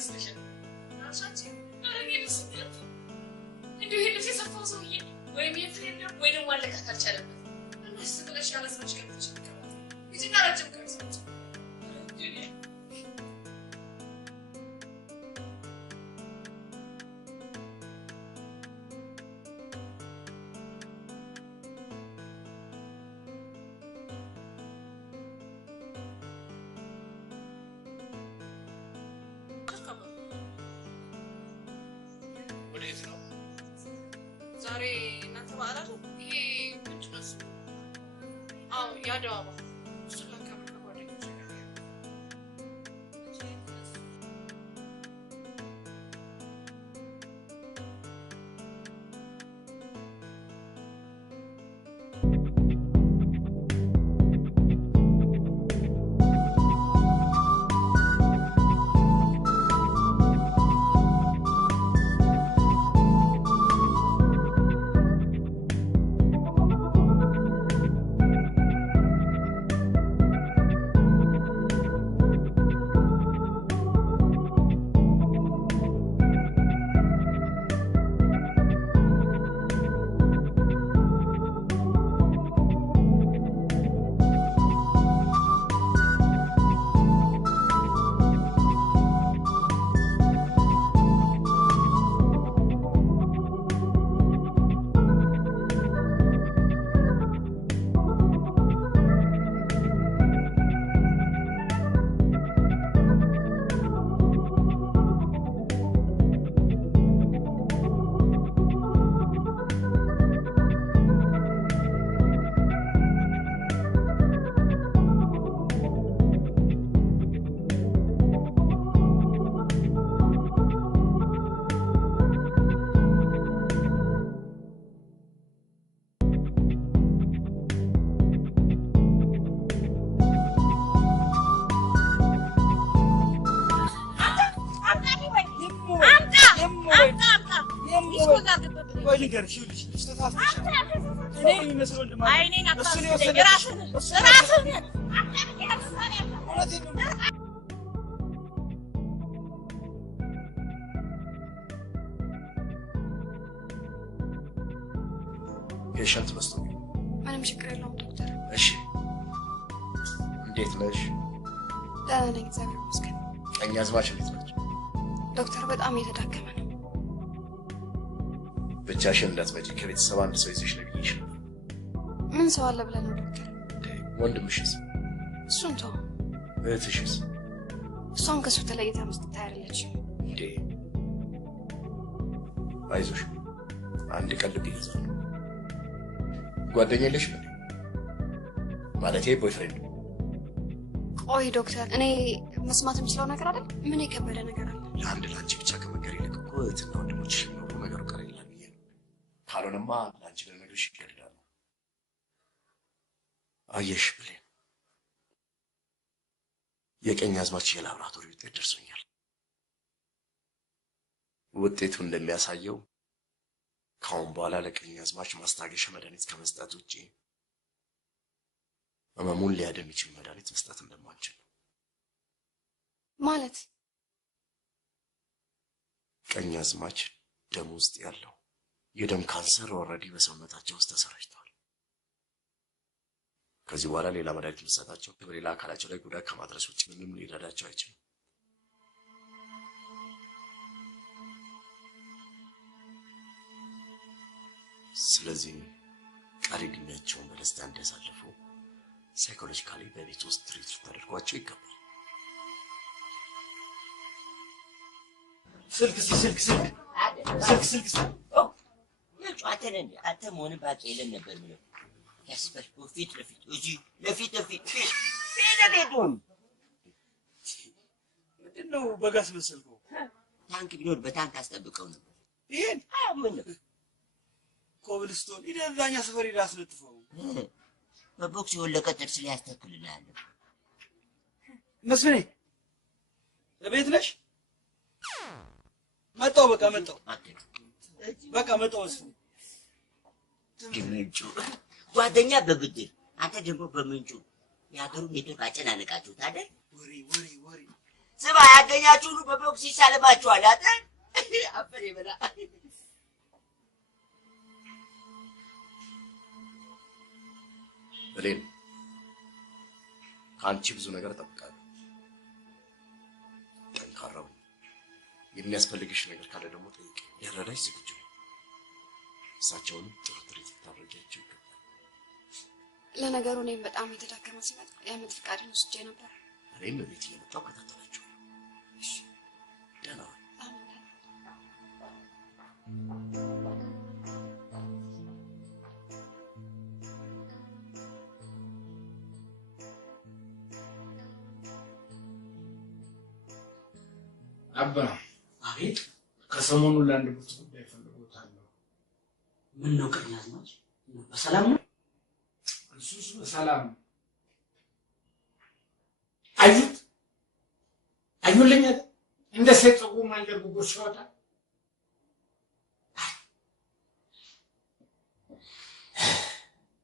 ይመስልሻል? ራሳችን አረኔ ልስጥት እንዴ ሄደሽ የሰፋው ሰውዬ ወይ የፍሬንድ ወይ ደግሞ አለቃት አልቻለበት እነሱ ብለሽ ያለስመሽ ከፍተሽ ይቀርባል ይጅና ረጅም ከርሰት ዛሬ እናንተ በዓላት ይሄ ምንድን ነው? አዎ ያደዋ እሱን ለከብር ከጓደኞች ጋር ፔሸንት መስሎኝ ምንም ችግር የለውም ዶክተር። እሺ እንዴት ነሽ? ደህና ነኝ እግዚአብሔር ይመስገን። ቀኛዝማች እንዴት ነች? ዶክተር በጣም እየተዳከመ ነው። ብቻሽን እንዳትመጪ ከቤተሰብ አንድ ሰው ይዘሽ ነው ብዬሽ። ምን ሰው አለ ብለህ ነው ዶክተር? ወንድምሽስ? እሱን ተው። እህትሽስ? እሷም ከሱ ተለይታ መስጠት አይደለችም እንዴ? አይዞሽ አንድ ቀን ልብ ይገዛል። ጓደኛ የለሽም እንዴ? ማለቴ ቦይፍሬንድ? ቆይ ዶክተር እኔ መስማት የምችለው ነገር አይደል? ምን የከበደ ነገር አለ? ለአንድ ላንቺ ብቻ ከመንገር ይልቅ እኮ እህትና ወንድሞችሽ የሚኖሩ ነገሩ ቀር ይላል ብዬ ነው። ካልሆነማ ለአንቺ በመዶሽ ይገድላሉ። አየሽ ብሌን፣ የቀኛዝማች የላብራቶሪ ውጤት ደርሶኛል። ውጤቱ እንደሚያሳየው ከአሁን በኋላ ለቀኛዝማች ማስታገሻ መድኃኒት ከመስጠት ውጪ ህመሙን ሊያድን የሚችል መድኃኒት መስጠት እንደማንችል ነው። ማለት ቀኛዝማች ደም ውስጥ ያለው የደም ካንሰር ኦልሬዲ በሰውነታቸው ውስጥ ተሰራጭቷል። ከዚህ በኋላ ሌላ መድኃኒት መስጠታቸው በሌላ አካላቸው ላይ ጉዳት ከማድረስ ውጪ ምንም ሊረዳቸው አይችልም። ስለዚህ ቀሪ ዕድሜያቸውን በደስታ እንዲያሳልፉ ሳይኮሎጂካሊ በቤት ውስጥ ትሪት ልታደርጓቸው ይገባል። ስልክ የጨዋታን አንተ መሆን ባቂ የለም ነበር ምለው ያስፈልኩ ፊት ለፊት እዚህ ለፊት ምንድነው በጋስ መሰልከው? ታንክ ቢኖር በታንክ አስጠብቀው ነበር። ይሄን ምን ኮብልስቶን ይደዛኛ ሰፈር ይራስልጥፈው በቦክስ የወለቀ ጥርስ ላይ ያስተክልልሃል። መስፍኔ ለቤት ነሽ? መጣው በቃ መጣው መስፍኔ ምንጩ ጓደኛ በብድር አንተ ደግሞ በምንጩ የሀገሩ ኔትወርክ አጨናነቃችሁት አይደል? ወሬ ስማ ያገኛችሁ ሁሉ በቦክስ ይሳለባችኋል አይደል? አፈር ይበላ። ብሌን ከአንቺ ብዙ ነገር እጠብቃለሁ። ጠንካራው የሚያስፈልግሽ ነገር ካለ ደግሞ ጠይቂ። ልረዳሽ ዝግጁ ነኝ። እሳቸውንም ጥሩ ትሪት ታደርጊያቸው ይገባል። ለነገሩ እኔም በጣም የተዳከመ ሲመጣ የዓመት ፍቃድን ወስጄ ነበር። እኔም ቤት እየመጣሁ ከታተላቸዋለሁ። እሺ ደህና ዋል። አባ አቤት። ከሰሞኑ ለአንድ ብዙ ጉዳይ ፈልጎታለሁ። ምን ነው ቀኛዝማች? በሰላም ነው? እሱስ በሰላም ነው። አዩልኝ እንደ ሴት ፀጉር መንገድ ጉጉር ሲወጣ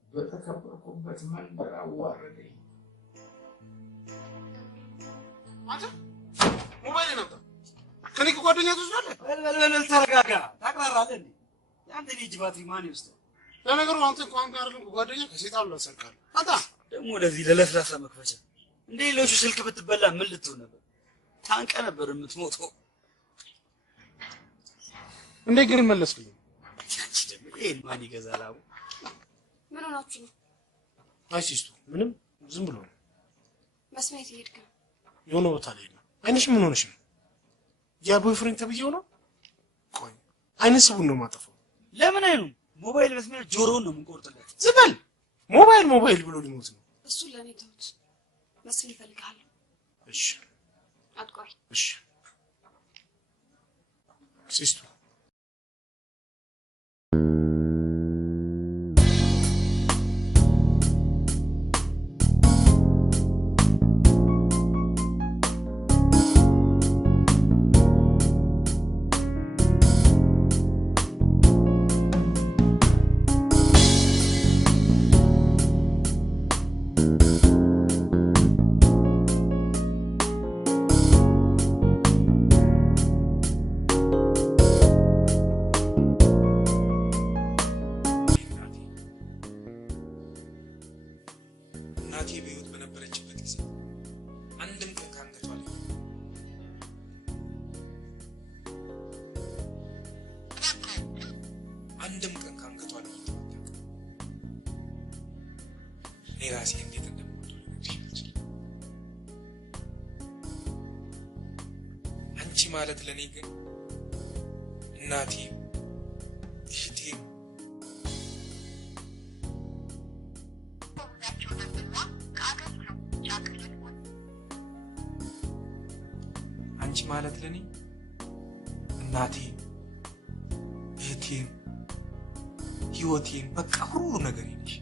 በተከበርኩበት መንገድ አዋረደኝ። ሞባይል ነበር ከኔ ጓደኛ ትወስዳለህ? በል ተረጋጋ። ታቅራራለህ እንዴ? ያንተ ልጅ ባትሪ ማን ይወስዳል? ለነገሩ አንተ እንኳን ጋር ጓደኛ ከሴጣን ነው ሰርካል። አንተ ደግሞ ለዚህ ለለስላሳ መክፈቻ እንደ ሌሎቹ ስልክ ብትበላ ምን ልትሆን ነበር? ታንቀ ነበር የምትሞተው። እንዴ ግን መለስክልኝ። አንቺ ደግሞ ይሄን ማን ይገዛል? አቡ ምን ሆናችሁ ነው? አይሲስቱ ምንም ዝም ብሎ ነው። መስሜት ይሄድክ ነው? የሆነ ቦታ ላይ ነው። አይንሽ ምን ሆነሽ ነው? ያ ቦይፍሬንድ ተብዬው ነው? ቆይ አይነ ስቡን ነው ማጠፋው። ለምን አይኑ ሞባይል መስመር ጆሮውን ነው የምንቆርጥለት። ዝም በል። ሞባይል ብሎ ሊሞት ነው። እሱን ለኔ ተውት። መስሜት ይፈልጋል። እሺ አትቆይ። እሺ ሲስቱ ማለት ለኔ ግን እናቴ እህቴ አንቺ ማለት ለኔ እናቴ እህቴ ህይወቴ በቃ ሁሉ ነገር ነሽ።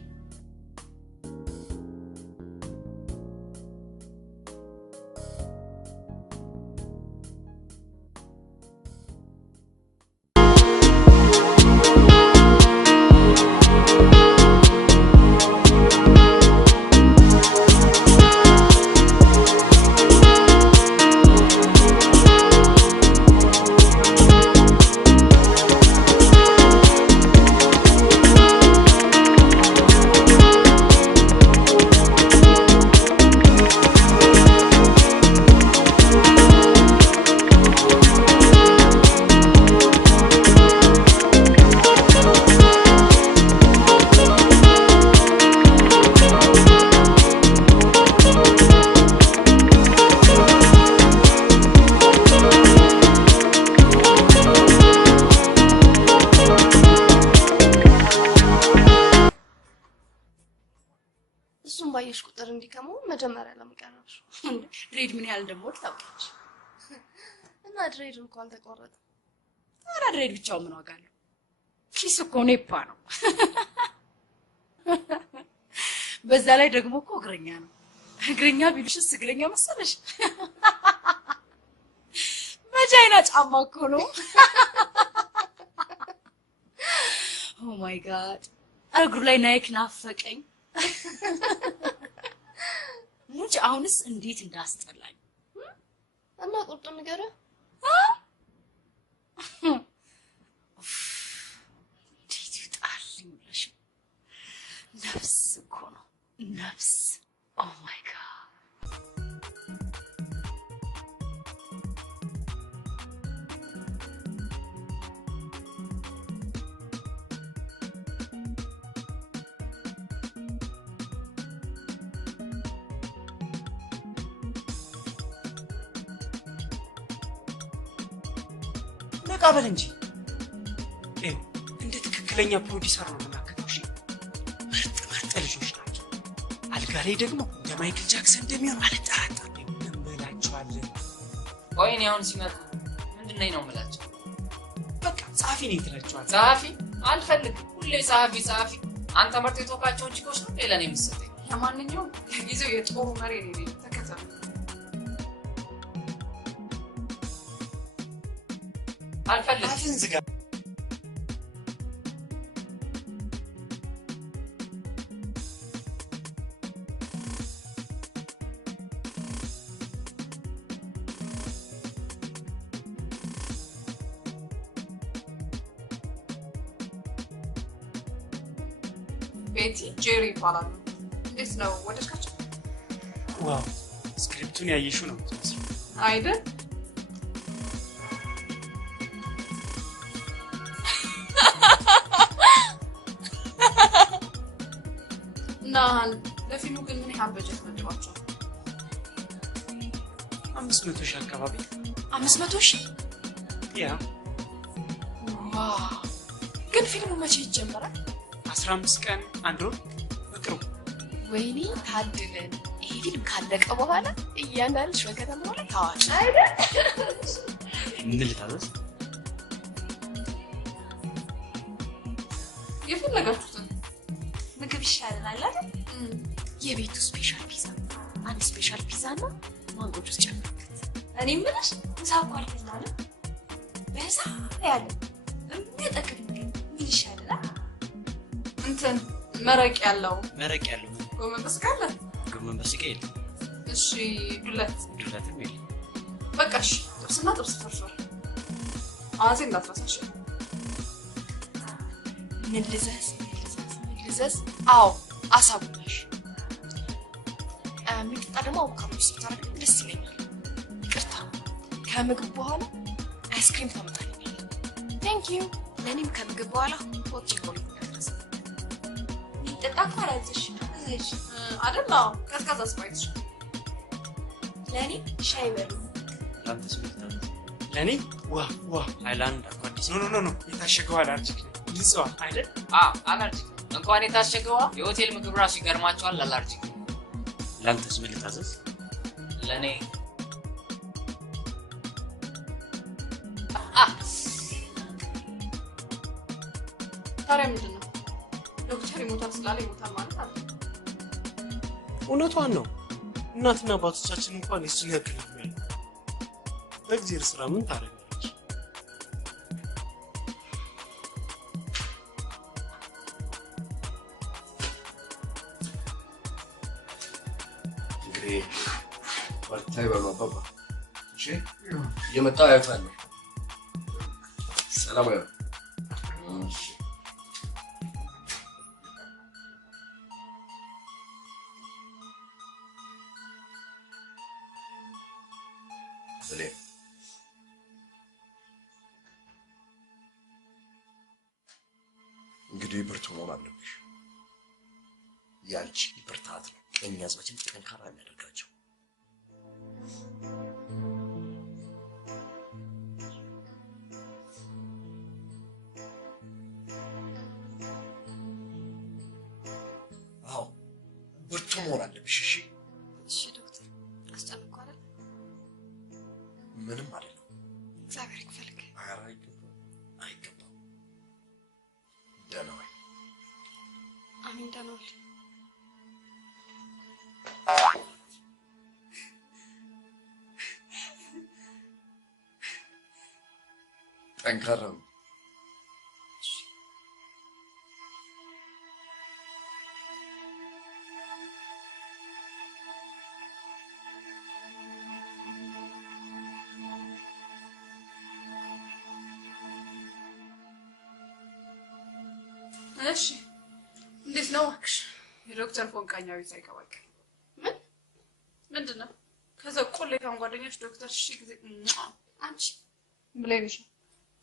ባየሽ ቁጥር እንዲከመው መጀመሪያ ለምቀረብሽ ድሬድ ምን ያህል እንደምወድ ታውቂያለሽ። እና ድሬድ እንኳን ተቆረጠ። ኧረ ድሬድ ብቻው ምን ዋጋ አለው? ኪስ እኮ ኔፓ ነው። በዛ ላይ ደግሞ እኮ እግረኛ ነው። እግረኛ ቢሉሽስ እግረኛ መሰለሽ? መጃይና ጫማ እኮ ነው። ኦ ማይ ጋድ እግሩ ላይ ናይክ ናፈቀኝ። ሙጭ አሁንስ እንዴት እንዳስጠላኝ። እና ቁርጡን ንገረው። እንዴት ይውጣልኝ ብለሽ ነፍስ እኮ ነው ነፍስ። ኦ ማይ ጋድ ነቃበል እንጂ እንደ ትክክለኛ ፕሮዲሰር ነው የምናገረው። እሺ ምርጥ ልጆች ናቸው። አልጋ ላይ ደግሞ እንደ ማይክል ጃክሰን እንደሚሆን አልጠራጠርም። እንበላቸዋለን። ቆይ እኔ አሁን ሲመጡ ምንድነው ነው የምላቸው? በቃ ጸሐፊ ነኝ ትላቸዋለህ። ጸሐፊ አልፈልግም። ሁሌ ጸሐፊ። አንተ መርጥ የተወካቸውን ቺኮች ነው ሌላ ነው የምትሰጠኝ። ለማንኛውም ጊዜው የጦሩ መሪ ነኝ። ተከተሉ። አልፈልግም። አፍን ዝጋ። ቤቲ ጄሪ ይባላሉ። እንዴት ነው ወደድካቸው? ዋው ስክሪፕቱን ያየሽው ነው የምትመስለው አይደል? እና ለፊልሙ ግን ምን ያህል በጀት መድባቸዋል? 500,000 አካባቢ። 500,000? ያ ዋው! ግን ፊልሙ መቼ ይጀምራል? 15 ቀን አንድ ወር በቅርቡ። ወይኔ ታድለን። ይሄ ፊልም ካለቀ በኋላ እያንዳንድሽ በከተማው ላይ ታዋቂ አይደል? ምን ልታዘዝ? የፈለጋችሁትን ምግብ ይሻለናል አይደል? የቤቱ ስፔሻል ፒዛ፣ አንድ ስፔሻል ፒዛ እና ማንጎ ጁስ ጨምርበት። እኔ ምንሽ ምሳ እኮ አልበላንም። በዛ ያለ የሚጠቅም ምን ይሻለናል? እንትን መረቅ ያለው ጎመን በስጋ አለ? ጎመን በስጋ የለም። እሺ ዱለትም የለም። በቃ እሺ፣ ጥብስና ጥብስ ፈርሷል። አዋዜ እንዳትረሳሽ። ምን ልዘዝ? አዎ አሳ ቡናሽ። ሚጥጣ ደግሞ አቮካዶ ስታረግ ደስ ይለኛል። ይቅርታ፣ ከምግብ በኋላ አይስክሪም ታመጣልኛል። ቴንክ ዩ። ለእኔም ከምግብ በኋላ ሆት ቾኮሌት እንዳትረሳ። ሚጥጣ እኮ አላዘዝሽ አይደል? አዎ፣ ቀዝቃዛ ስፓይስ። ለእኔ ሻይ በሉ። ላንተስ ምን ልታዘዝ? ለእኔ ዋ ሃይላንድ አኳዲስ። ኖ የታሸገው አላርጂክ ነው። ንጹህ አይደል? አላርጂክ እንኳን የታሸገዋ የሆቴል ምግብ ራሱ ይገርማቸዋል። አላርጂክ ላንተስ ምን ልታዘዝ? ለኔ ታዲያ ምንድን ነው? ዶክተር ይሞታል ስላለ ይሞታል ማለት አለ? እውነቷን ነው። እናትና አባቶቻችን እንኳን የሱን ያክል ነው። በእግዚአብሔር ስራ ምን ታደርጋለች? እንግዲህ በርታይ በሉ አባባ። እሺ የመጣው አያታለሁ። ሰላም ያው እንግዲህ ብርቱ መሆን አለብሽ። ያንቺ ብርታት ነው ቀኛዝማችን ጠንካራ የሚያደርጋቸው። አዎ ብርቱ መሆን አለብሽ። እሺ ዶክተር፣ አስጨንቆ አይደል? ምንም አይደለም። እግዚአብሔር ይክፈልክ። ኧረ አይገባም። ደህና ወይ? አሜን፣ ደህና ዋል። ጠንካራ ነው። እሺ እንዴት ነው እባክሽ? የዶክተር ፎንቃኛ ቤት አይገባኝ። ምንድነው? ከዛ ቆሌታም ጓደኛሽ ዶክተር እሺ ጊዜ አንቺ ብለኝሽ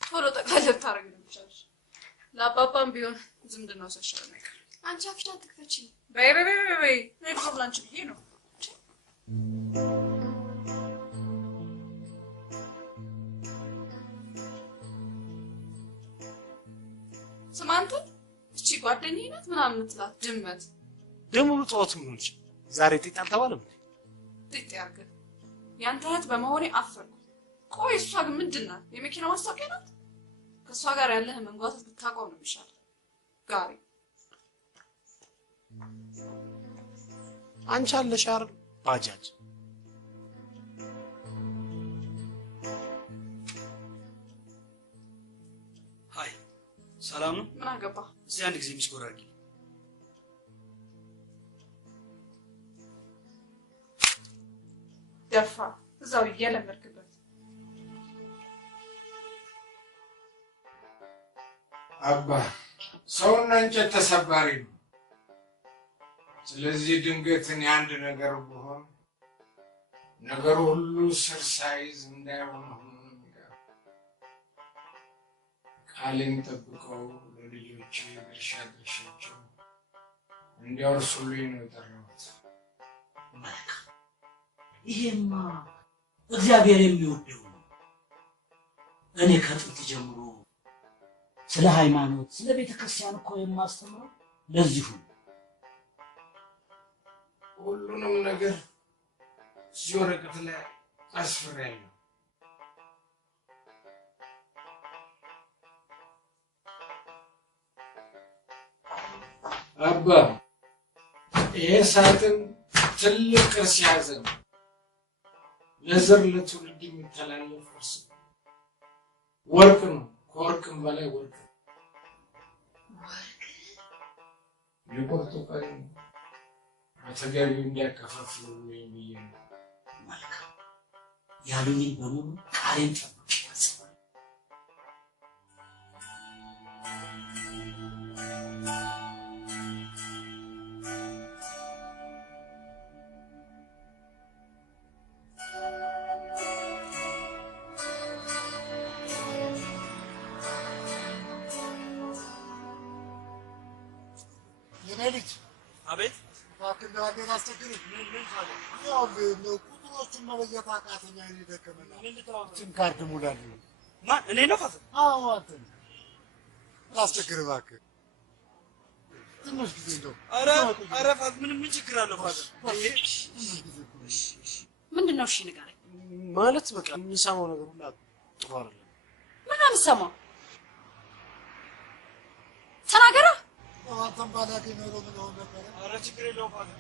ቶሎ ጠቅላላ ታረግ ነው ብቻሽ። ለአባባም ቢሆን ዝምድናው ሰሻለ ነገር። አንቺ አፍሽን አትክፈቺ። በይ እኔ ፕሮብላም ብዬ ነው። ስማንተ እቺ ጓደኛዬ ናት ምናምን የምትላት ድመት ደግሞ ጠዋት ምን ሆነች? ዛሬ ጤጥ አልተባለም? ጤጥ ያርግ ያንተ እህት በመሆኔ አፈርኩ። ቆይ እሷ ግን ምንድን ናት? የመኪና ማስታወቂያ ናት? ከእሷ ጋር ያለህ መንጓተት ብታቆም ነው የሚሻለው። ጋሪ አንቺ አለሽ አይደል ባጃጅ? ሃይ ሰላም ነው? ምን አገባ? እዚህ አንድ ጊዜ ሚስኮር አድርጊ። ደፋ እዛው እየለመድክበት። አባ ሰውና እንጨት ተሰባሪ ነው። ስለዚህ ድንገት እኔ አንድ ነገር ብሆን ነገሩ ሁሉ ስር ሳይዝ እንዳይሆን ሆኖ ነው የሚቀር። ቃሌን ጠብቀው ለልጆቼ ድርሻቸው እንዲያወርሱልኝ ነው የጠራሁት። ይሄማ እግዚአብሔር የሚወደው ነው። እኔ ከጥንት ጀምሮ ስለ ሃይማኖት ስለ ቤተ ክርስቲያን እኮ የማስተምረው ለዚሁ ሁሉንም ነገር እዚህ ወረቀት ላይ አስፍሬያለሁ። አባ ይሄ ሳጥን ትልቅ ቅርስ ያዘ ነው። ለዘር ለትውልድ የሚተላለፍ ቅርስ ወርቅ ነው። ከወርቅም በላይ ወርቅ የቆርጡ ቀን በተገቢው እንዲያከፋፍሉ ብዬ ነው። መልካም ያሉኝን በሙሉ ቃሌን ጠብቄ ያስባል። ልጅ አቤት እባክህ አንዴን አስቸግረኝ። ያው ቁጥሮቹን መለየት አቃተኝ። አይኔ ደከመና ይህችን ካርድ ሙላልኝ። ማን? እኔ ነው ፋዘር? አዎ አንተ ነህ። ላስቸግርህ እባክህ ትንሽ ጊዜ እንደው። ኧረ ፋዘር ምን ችግር አለው ፋዘር? ምንድን ነው? እሺ ንገረኝ። ማለት በቃ የምንሰማው ነገር ሁላ ጥሩ አይደለም። ምን ነው የምትሰማው? ተናገራ። አንተም ባላገኝ ኖሮ ምን ሆነ ነበር? ኧረ ችግር የለውም ፋዘር።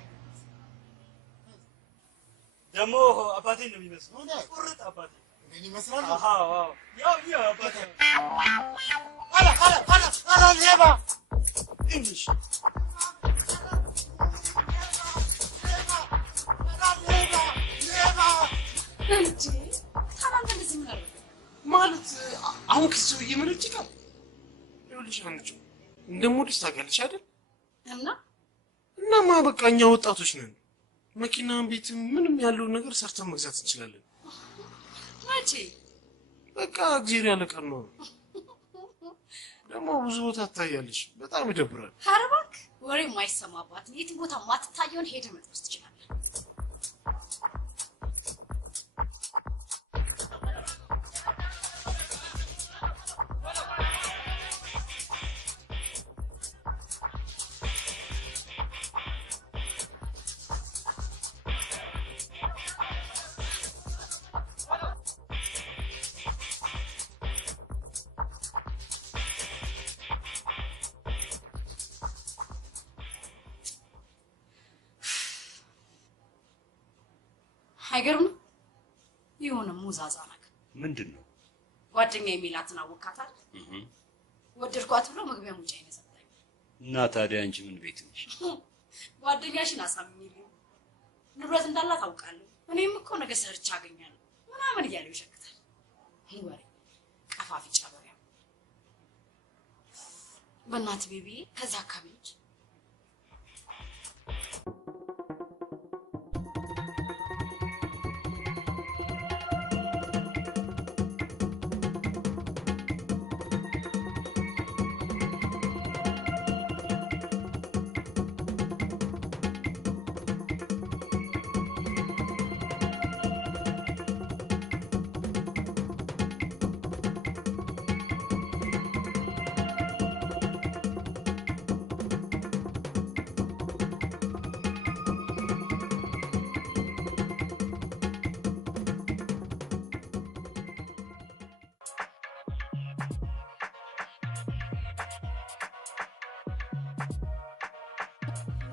ደግሞ አባቴ ነው የሚመስለው። ቁርጥ አባቴ እኔን ይመስላል። አዎ ያው አባቴ። ኧረ ሌባ እንግሊሽ እንጂ ታናንተ እንደዚህ ምን አለ ማለት አሁን ከሰውዬ ምን ይጭቃል? ይኸውልሽ አንቺ እንደምወድሽ ታውቂያለሽ አይደል? እናማ በቃ እኛ ወጣቶች ነን። መኪናም ቤትም ምንም ያለውን ነገር ሰርተን መግዛት እንችላለን። መቼ? በቃ እግዚአብሔር ያለ ቀን ነው። ደግሞ ብዙ ቦታ ትታያለሽ። በጣም ይደብራል። ኧረ እባክህ ወሬ የማይሰማባት የትም ቦታ ማትታየውን ሄደህ መጥበስ ትችላለህ። አይገርምም? የሆነ ሙዛዛ ነገር ምንድነው? ጓደኛ የሚላትን አወቃታል። ወደድኳት ብሎ መግቢያ ሙጫ ይነሰጣኝ። እና ታዲያ አንቺ ምን ቤት ነሽ? ጓደኛሽን አሳምኚልኝ ንብረት እንዳላት አውቃለሁ። እኔም እኮ ነገ ሰርቻ አገኛለሁ ምናምን እያለ ይሸክታል። ወሬ ቀፋፊ ጨበሪያ። በእናት ቤቢ ከዛ አካባቢ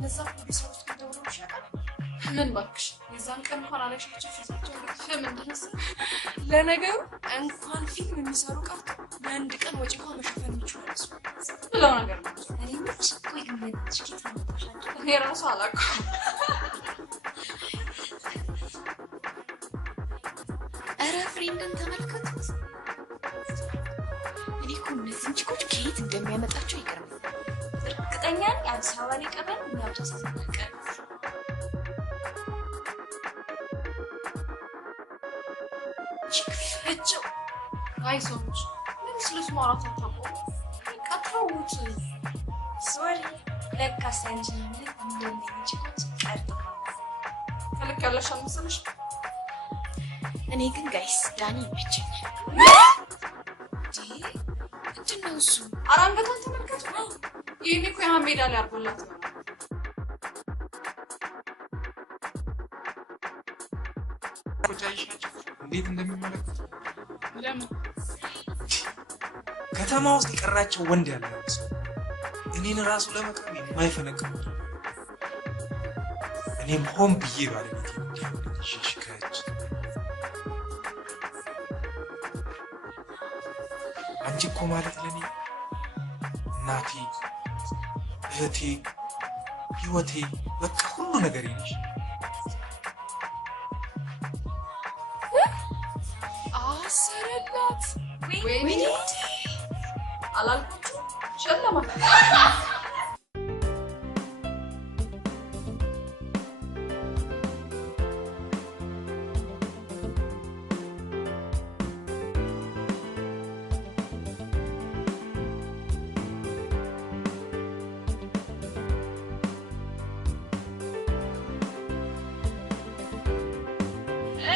ለዛ ፖሊሶች ደውለው ይሻላል ምን ባክሽ የዛን ቀን እንኳን አለሻቸው ፊታቸው ለምን እንደነሳ ለነገሩ እንኳን ፊልም የሚሰሩ ቀርቶ ለአንድ ቀን ወጪ እንኳን መሸፈን ይችላል ብለው ነገር ነው እኔ ምንሽ ቆይ ግን ሽኪት ነው እኔ ራሱ አላውቅም ኧረ ፍሬንድን ተመልከቱት እኔ እኮ እነዚህን ችኮች ከየት እንደሚያመጣቸው ይገርማል እርግጠኛ ነኝ አዲስ አበባ ላይ ቀበል የሚያወጣ ሳዘናቀ ችግር አይሶች ምን ስለሱ ማውራት አታውቁም ቀጥሮት ሶሪ ለካ ሳንጂን እንደሚችሉት ቀርቶ ከልክ ያለሽ አልመሰለሽ እኔ ግን ጋይስ ዳኒ ይመቸኛል እንዴ ነው እሱ አራንገቷን ተመልከቱ ይሄኔ እኮ ያን ሜዳ ላይ አርጎላት ነው ቆጫይሻቸው እንዴት እንደሚመለከቱ ለምን ከተማ ውስጥ የቀራቸው ወንድ ያለ ሰው እኔን ራሱ ለመቅረብ የማይፈነቅሉ እኔም ሆን ብዬ ባለቤት ሽሽከች አንቺ እኮ ማለት ለኔ እናቴ እህቴ ህይወቴ በቃ ሁሉ ነገር ነሽ አሰረላት ወይኔ አላልኩት ሸለማ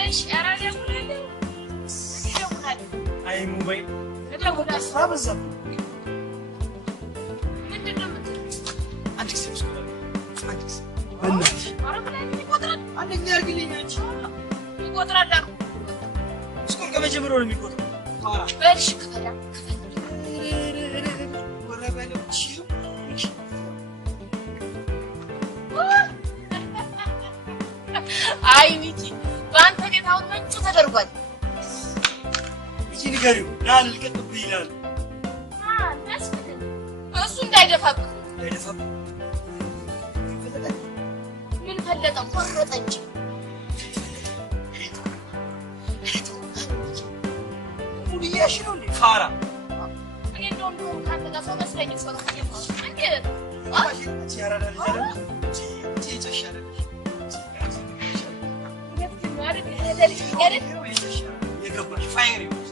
እሺ አራዳ ሙላለ አይ ሞባይል ለወጣ ስራ በዛብ ምንድነው የምትለው አንቺ ሰብስክራይብ አንቺ በእናትሽ አረብላይ ይቆጥራል አንደኛ አርግልኝ አንቺ ይቆጥራል ስኩል ከመጀመሪያው ነው የሚቆጥረው ታራ በልሽ ከፈላ ወራ ባለች አይ ሚኪ ባንተ ቤት አሁን ምንጩ ተደርጓል እቺ ንገሪው ዳን ልቀጥብ ይላል እሱ እንዳይደፋብህ እንዳይደፋብህ ምን ፈለጠ ቆረጠ እንጂ ሙዲያሽ ነው እንዴ ፋራ እኔ እንደው ካንተ ጋር ሰው መስለኝ ሰው ነው እንዴ አንቺ ያራዳ ልጅ አይደል እቺ ጨሻለ የገባሽ ፋይር ይወስ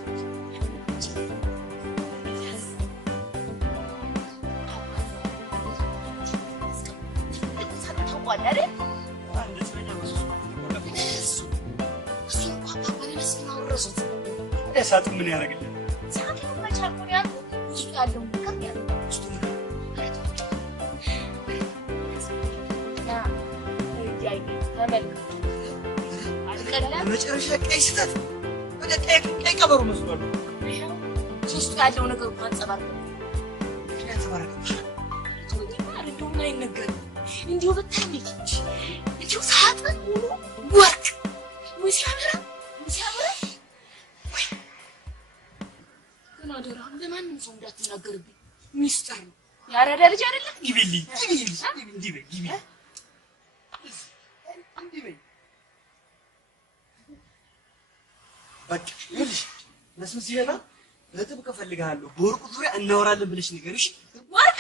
ሳጥ ምን ያደርግልኝ ሳጥ መቻል ነው ያለው ውስጥ ያለው ነገር ያለው ውስጥ መጨረሻ ቀይ ስህተት ወደ ቀይ ቀበሮ መስሏል ውስጥ ያለው ነገር ማንጸባረቅ ያንጸባረቀሽ እንደው ምን አይነገር እንዲሁ በታምኝ እንዲሁ ሳጥን ሙሉ ወርቅ ወይ ሲያምራ ግን አደራ ለማንም ሰው እንዳትናገርብኝ ሚስጥር ነው ያረዳ ልጅ አይደለም ግቢልኝ ግቢ በቃ ይልሽ መስመር ሲገባ በጥብቅ እፈልግሃለሁ በወርቁ ዙሪያ እናወራለን ብለሽ ንገሪሽ ወርቅ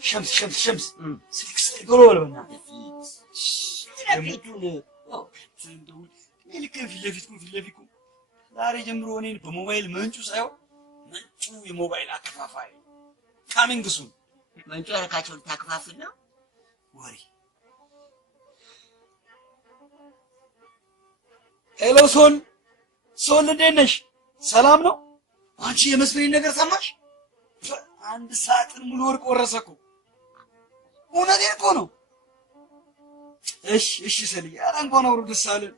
ሸምስ ስልክ ቶሎ በል በእናትህ። ልክ ፊት ለፊት ዛሬ ጀምሮ እኔን በሞባይል ምንጩ ሳይሆን ምንጩ የሞባይል አከፋፋይ ካሚንግ ሱን ምንጩ ያረካቸውን ታከፋፍል ነው ወሬ። ሄሎ ሶል እንዴት ነሽ? ሰላም ነው? አንቺ የመስፍኔን ነገር ሰማሽ? አንድ ሳጥን ሙሉ ወርቅ ወረሰ እኮ። እውነቴን እኮ ነው። እሺ ሰልዬ፣ ኧረ እንኳን አብሮ ደስ አለን።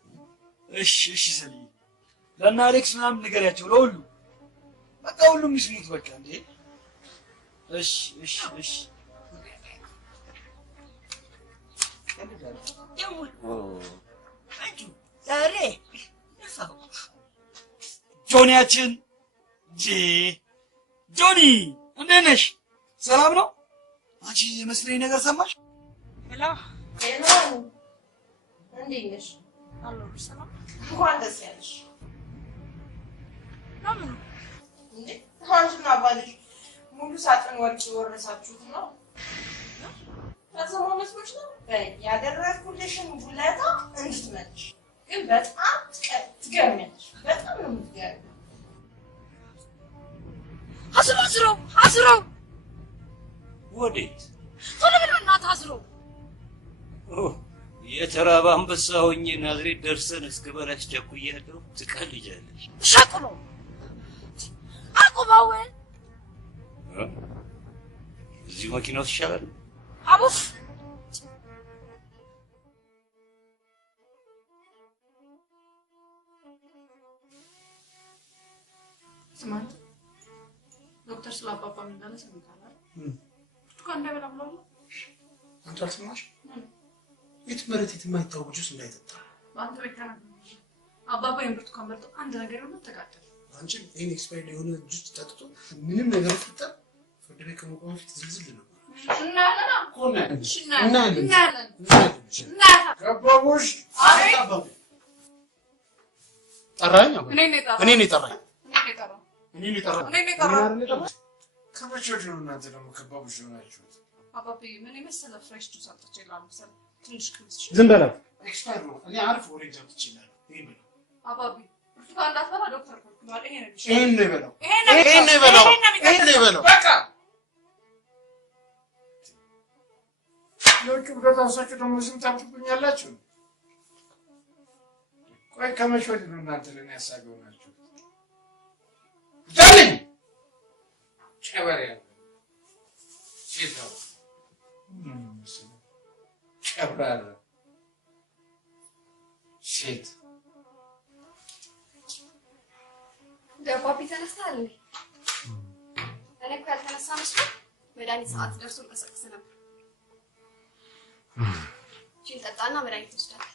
እሺ ሰልዬ፣ ለእነ አሌክስ ምናምን ንገሪያቸው፣ ለሁሉ በቃ ሁሉም ይስሙት በቃ እንዴ። እሺ ዛሬ ጆኒያችን ጆኒ እንዴት ነሽ? ሰላም ነው? አንቺ የመስፍኔን ነገር ሰማሽ? ሄሎ እንዴት ነሽ? አለሁ ሰላም። እንኳን ደስ ያለሽ። ለምን እንዴ አንቺና ባልሽ ሙሉ ሳጥን ወርቅ የወረሳችሁት ነው? ፈጽሞ መስሎሽ ነው? ያደረግኩልሽን ውለታ እንድትመልሽ ግን በጣም ትገርሚያለሽ። በጣም ነው የምትገርሚው። አስረው ወዴት? ቶሎ በል በእናትህ አስረው። የተራበ አንበሳ ሆኜ ናዝሬት ደርሰን እስክበላሽ ቸኩያለሁ። ትቀልጃለሽ። ሸቁሎ አቁመው። እዚሁ መኪና ውስጥ ይሻላል። አቡፍ ስማንት ዶክተር ስለ አባባ ምን እንዳለ ሰምተሃል? ብርቱካን እንዳይበላ ብለዋል። አንቺ አልሰማሽ? የት መሬት የማይታወቅ ጁስ እንዳይጠጣ በአንተ ቤት ተናግረው አባባ የብርቱካን በልቶ አንድ ነገር የሆነ ተቃጠለ። አንቺ ይሄን ኤክስፓይርድ የሆነ ጁስ ጠጥቶ ምንም ነገር ፍጠር ፍርድ ቤት ከመቆም በፊት ዝልዝል ነው። ገባቡሽ ጠራኝ። እኔ ጠራኝ። ከመቼ ወዲህ ነው እናንተ ደግሞ ከባቡሽ ሆናችሁት? አባቢ ምን የመሰለ ፍሬሽ ጁስ አምጥቼ ላምሰል ትንሽ ክምስ ዝም በላት። ኤክስፓየር ነው። እኔ አሪፍ ኦሬንጅ አምጥቼ ይችላል። ይሄ ብለው አባቢ ብርቱካን እንዳትበላ ዶክተር ከልክሏል። ይሄን ነው የበላው። ይሄን ነው የበላው። በቃ የውጭ ብረት አውሳችሁ ደግሞ ዝም ታምጡብኛላችሁ። ቆይ ከመቼ ወዲህ ነው እናንተ ለእኔ ያሳገው ናችሁ? ዳልኝ ጨበሬ ሴት ነው ጨብራራ ሴት ደባቢ ተነስተሃል እንዴ? እኔ እኮ ያልተነሳ መስሎ መድኃኒት ሰዓት ደርሶ እንቀሳቀስ ነበር። ቺን ጠጣና መድኃኒት ትወስዳለህ።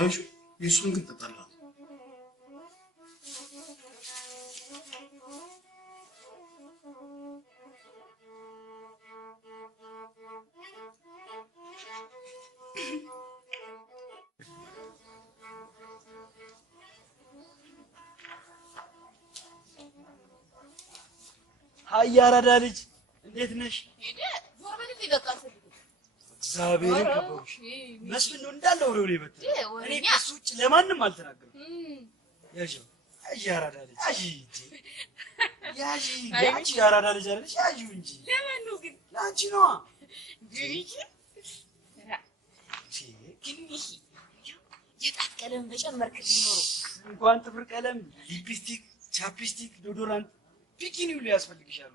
አይሹ የሱን ግን ተጣላ። ሀይ አራዳ ልጅ እንዴት ነሽ? እግዚአብሔርን ከበሩሽ። መስፍን ነው እንዳለ ወሬ ወሬ በተ እኔ ከሱ ውጭ ለማንም አልተናገርኩም። ያዥው አይ አራዳ ልጅ ያዥ ያቺ አራዳ ልጅ አይደለሽ? ያዥው እንጂ ለማን ነው ግን? ለአንቺ ነዋ። ትንሽ የጣት ቀለም በጨመርክልኝ ኖሮ እንኳን ጥፍር ቀለም፣ ሊፕስቲክ፣ ቻፕስቲክ፣ ዶዶራንት፣ ቢኪኒ ሁሉ ያስፈልግሻል።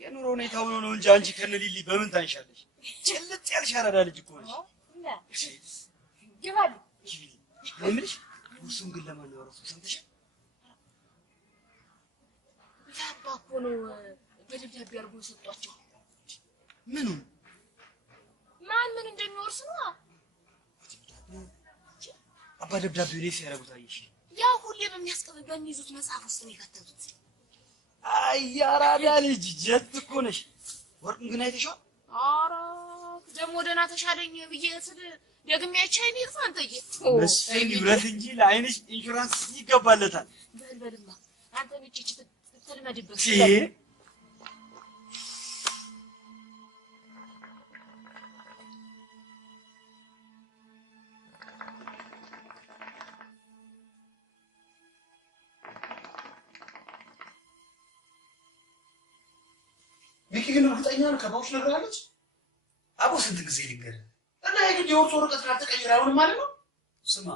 የኑሮ ሁኔታ ሆኖ ነው እንጂ አንቺ ከነ ሊሊ በምን ታንሻለሽ? ጭልጥ ያልሽ አራዳ ልጅ እኮ ነሽ። ግባል ምንሽ እሱን ግን ለማን ነው እሱ ሰምተሻል? ታባ እኮ ነው በደብዳቤ አድርጎ ሰጧቸው። ምኑ ማን ምን እንደሚወርስ ነው? አባ ደብዳቤው ላይ ሲያረጉት አየሽ? ያው ሁሌ በሚይዙት መጽሐፍ ውስጥ ነው የከተቱት። አይ ያራዳ ልጅ ጀት እኮ ነሽ። ወርቅን ግን አይተሽዋል? ኧረ ደግሞ ደህና ተሻለኝ ብዬ ስል ደግሜ አይቻይኝ ይርፋ አንተዬ። መስፍን ይውረት እንጂ ለአይንሽ ኢንሹራንስ ይገባለታል። በልበልማ አንተ ብቻ ትልመድበት። ሚኪ ግን እርግጠኛ ነው ከባውሽ ነግራለች? አቦ ስንት ጊዜ ልንገር እና የግድ የወርስ ወረቀት ካልተቀየረ አይሆንም ማለት ነው? ስማ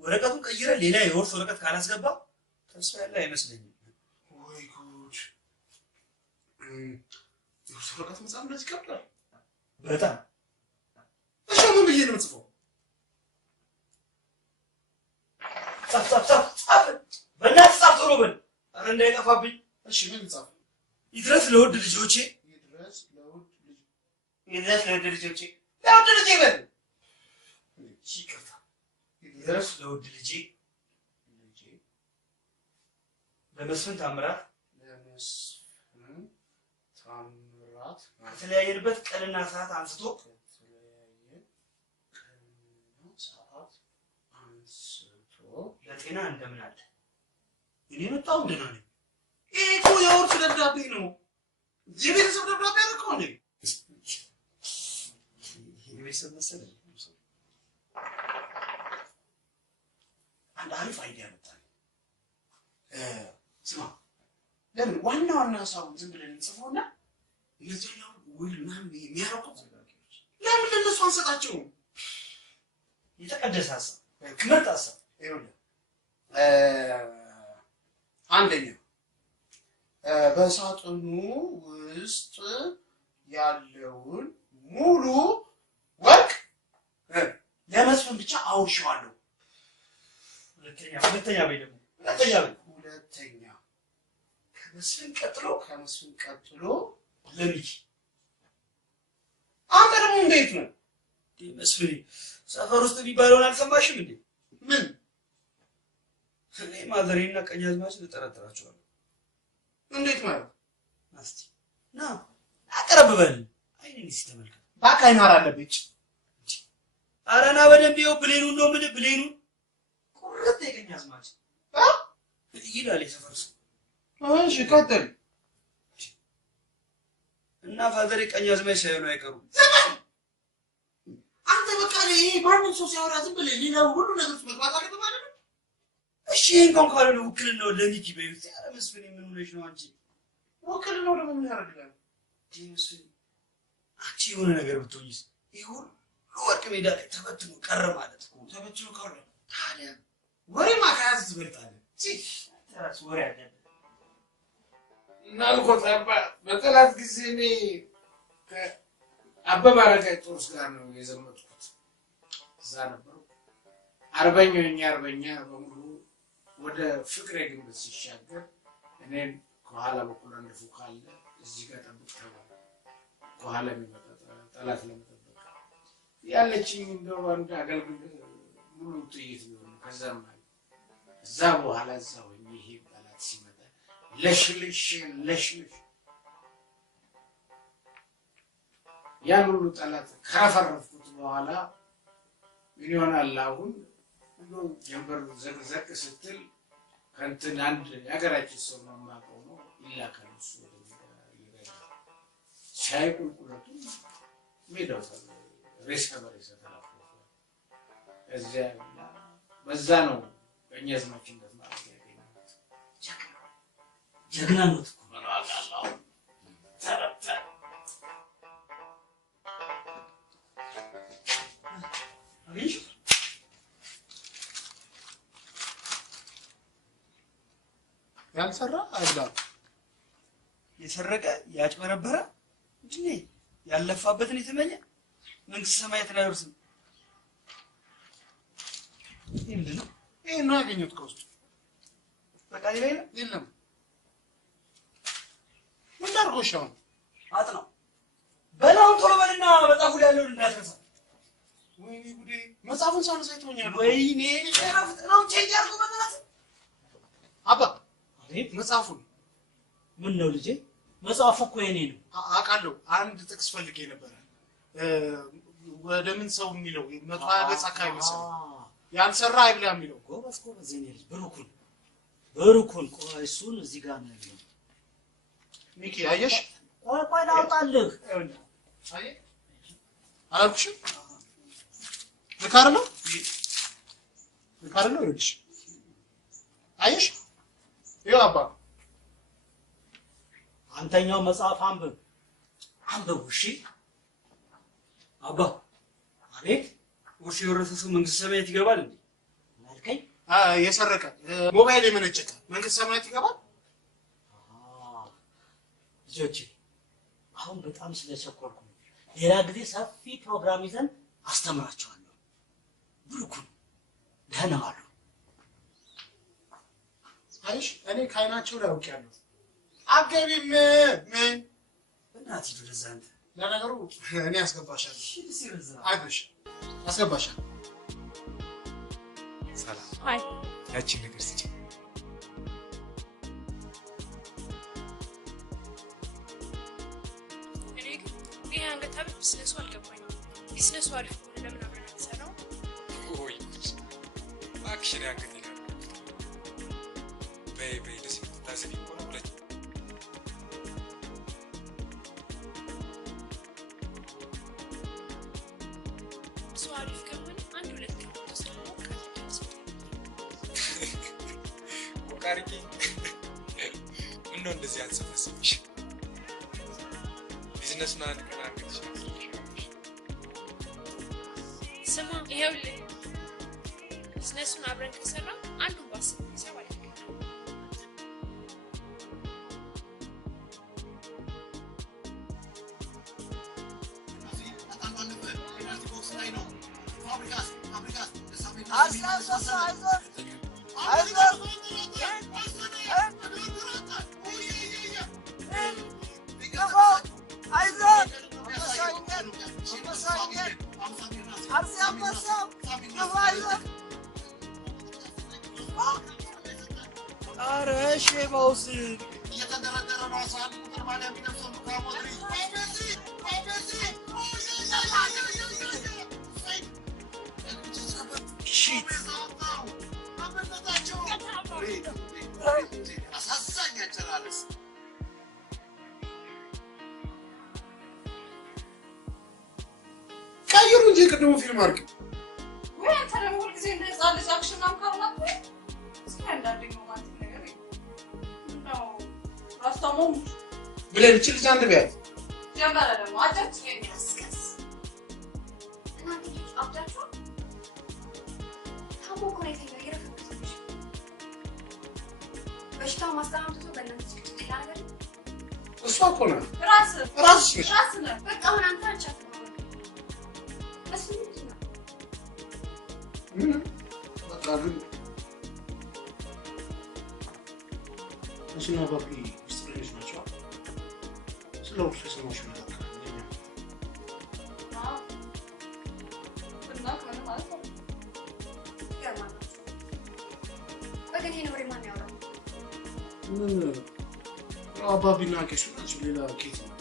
ወረቀቱን ቀይረ ሌላ የወርስ ወረቀት ካላስገባ ተስፋ ያለ አይመስለኝም። ወይ ጉድ! የወርስ ወረቀት መጻፍ እንደዚህ ይከብዳል? በጣም እሺ፣ ምን ብዬ ነው የምጽፈው? ጻፍ በእናትህ ጻፍ ቶሎ በል። ኧረ እንዳይጠፋብኝ። እሺ ምን ጻፍ? ይድረስ ለውድ ልጆቼ ይድረስ ለውድ ልጆቼ ለውድ ልጄ በል። ይቅርታ ይድረስ ለውድ ልጄ ለመስፍን ታምራት ከተለያየንበት ቀንና ሰዓት አንስቶ ለጤና እንደምን አለ? እኔ መጣሁ ደህና ነኝ። ይሄ እኮ የውርስ ደብዳቤ ነው። የቤተሰብ ደብዳቤ አደረከው እንዴ? የቤተሰብ መሰለኝ። አንድ አሪፍ አይዲያ መጣልኝ። ስማ፣ ለምን ዋና ዋና ሀሳቡን ዝም ብለን እንጽፈውና እነዚህ ያው ውል ምናምን የሚያረቁት ለምን ለእነሱ አንሰጣቸውም? የተቀደሰ ሀሳብ፣ ምርጥ ሀሳብ። ይኸውልህ አንደኛ በሳጥኑ ውስጥ ያለውን ሙሉ ወርቅ ለመስፍን ብቻ አውርሼዋለሁ። ሁለተኛ በይ ደግሞ ሁለተኛ ከመስፍን ቀጥሎ ለሚኪ። አንተ ደግሞ እንዴት ነው መስፍን ሰፈር ውስጥ የሚባለውን አልሰማሽም እንዴ? ምን? እኔ ማዘሬና ቀኛዝማችን እጠረጥራቸዋለሁ። እንዴት ማለት? እስቲ ና አቀረብ በል። አይኔን እስቲ ተመልከት። እባክህ አይናር አለብኝ። ኧረ ና በደንብ ይኸው ብሌኑን ነው የምልህ፣ ብሌኑን ቁርጥ የቀኛዝማች ይላል የሰፈር ሰው። እሺ ቀጥል። እና ፋዘሬ ቀኛዝማች ሳይሆኑ አይቀሩም። አንተ በቃ ይሄ ማንም ሰው ሲያወራ ዝም ብለህ ሌላው ሁሉ ነገር ውስጥ መግባት አለብህ ማለት ነው? እሺ ይሄን እንኳን ካልሆነ ውክልናው ለሚኪ በይው። ኧረ መስፍን ምን ሆነሽ ነው አንቺ? ውክልናው ደግሞ ምን ያደርግልሃል? መስፍን አንቺ የሆነ ነገር ብትሆኝስ? ይሄ ሁሉ ወርቅ ሜዳ ላይ ተበትኖ ቀረ ማለት እኮ። ተበትኖ ቀረ። ታዲያ ወሬ ማካያዝ ትበልጣለህ። ተራስ ወሬ አለ እናልኮት አባ በጠላት ጊዜ እኔ ከአበበ አረጋይ ጦርስ ጋር ነው የዘመትኩት። እዛ ነበሩ አርበኛ በሙሉ ወደ ፍቅሬ ግንብ ሲሻገር እኔን ከኋላ በኩል አንድፉ ካለ እዚህ ጋር ጠብቅ ተባለ። ከኋላ የሚመጣ ጠላት ለመጠበቅ ያለችኝ እንደው አንድ አገልግል ሙሉ ጥይት ቢሆን ከዛም አለ። እዛ በኋላ እዛ ሆኜ ይሄ ጠላት ሲመጣ ለሽልሽ ያን ሁሉ ጠላት ካፈረፍኩት በኋላ ምን ይሆናል አሁን እንደው ጀንበር ዘቅዘቅ ስትል ከእንትን አንድ የሀገራችን ሰው ነው የማውቀው ነው ይላካል። እሱ ሻይ ቁልቁለቱ ሜዳው ሬሳ በሬሳ ተላፍቷል። እዚያ በዛ ነው ቀኛዝማችነት ማለት ያገኘሁት። ጀግና ነው እኮ ምን አውቃለሁ። ተረተ አግኝሽ ያልሰራ አይብላ። የሰረቀ ያጭበረበረ እንዴ ያለፋበትን የተመኘ መንግስት ሰማያትን አይወርስም። ምንድን ነው? ይሄን ነው ያገኘሁት ከውስጡ። በቃ ሌላ የለም። ምን ላድርጎሽ አሁን? አጥናው በላውን ቶሎ በልና መጽሐፉ ላይ ያለውን እንዳትረሳ። ወይኔ ጉዴ! መጽሐፉን ሳነሳ ይተውኛል። ወይኔ ረፍት ነው ቼንጅ አድርጎ በእናትህ አባ መጽሐፉን ምን ነው ልጄ? መጽሐፉ እኮ የኔ ነው። አውቃለሁ። አንድ ጥቅስ ፈልጌ ነበረ። ወደ ምን ሰው የሚለው 120 ገጽ አካባቢ መሰለኝ። ያልሰራ አይብላ የሚለው። ጎበዝ የኔ ልጅ ብሩኩን ቆይ እሱን እዚህ ጋር ነው ያለው። ሚኪ አየሽ? ቆይ ላውጣልህ። አየህ? አላልኩሽም? ልካርለው ይልሽ አየሽ? ይኸው አባ አንተኛው መጽሐፍ አንብብ። እሺ አባ። አቤት። ውርስ የወረሰ ሰው መንግስተ ሰማያት ይገባል እንዴ? ማልከኝ? የሰረቀ ሞባይል የመነጨቀ መንግስተ ሰማያት ይገባል? ልጆቼ አሁን በጣም ስለቸኮልኩ ሌላ ጊዜ ሰፊ ፕሮግራም ይዘን አስተምራቸዋለሁ። ብሩኩን ደህና ዋሉ። አይሽ እኔ ካይናቸው ላይ አውቄያለሁ። አገቢም ምን እናት ይደረዛ አንተ ለነገሩ እኔ አስገባሻለሁ። አይብሽ አስገባሻለሁ። ሰላም። አይ ያቺን ነገር ስጪ። እኔ ግን ይሄ አንገት ሐብል ቢዝነሱ አልገባኝም። ቢዝነሱ አሪፍ ከሆነ ለምን አብረን አንሰራው? ወይ አክሽን አንገት ይላል። በይ ደስ ታዘቢ ቆሎ ብለሽ እሱ አሪፍ ከሆነ አንድ ሁለት ቀን ተሰራው ቆቃርቂ ምን ነው እንደዚህ አንሰፈስብሽ? ቢዝነሱን አንድ ቀን አንገትሽ ስማ፣ ይኸውልህ ቢዝነሱን አብረን ከሰራ አንዱ ባስብ ይሰባል። ኧረ ሼባውስ እየተደረደረ ነው። 11 ቁጥር ማሊያ የሚለብሰው ሉካ ሞድሪች ሺት አሳዛኝ አጨራረስ። ቀይሩ እንጂ ቅድሙ ፊልም አድርግ። ወይ አንተ ደግሞ ሁልጊዜ እንደ ህፃን ልጅ አክሽን አምካርናት እስኪ አንዳንዴ ሮማንቲክ ነገር ነው አስተማሙ ብለን እቺ ልጅ አንድ ቢያት ጀመረ ደግሞ አጫጭ ያስከስ እናንተ ልጅ አብዳችሁ ታሞ እኮ ነው የተኛው የረፈቀሰች በሽታው ማስታመም ትቶ በእናንተ ጭቅጭቅ ሌላ ነገር እሷ እኮ ናት። ራስህ ነህ። በቃ አሁን አንተ አልቻልክም። እሱ ምንድን ነው? በቃ ግን እሱና ባቢ ሚስጥረኞች ናቸው። ስለ ውርሱ የሰማሽ ነገር አባቢና ቄሱ ናቸው። ሌላ ኬት ነው?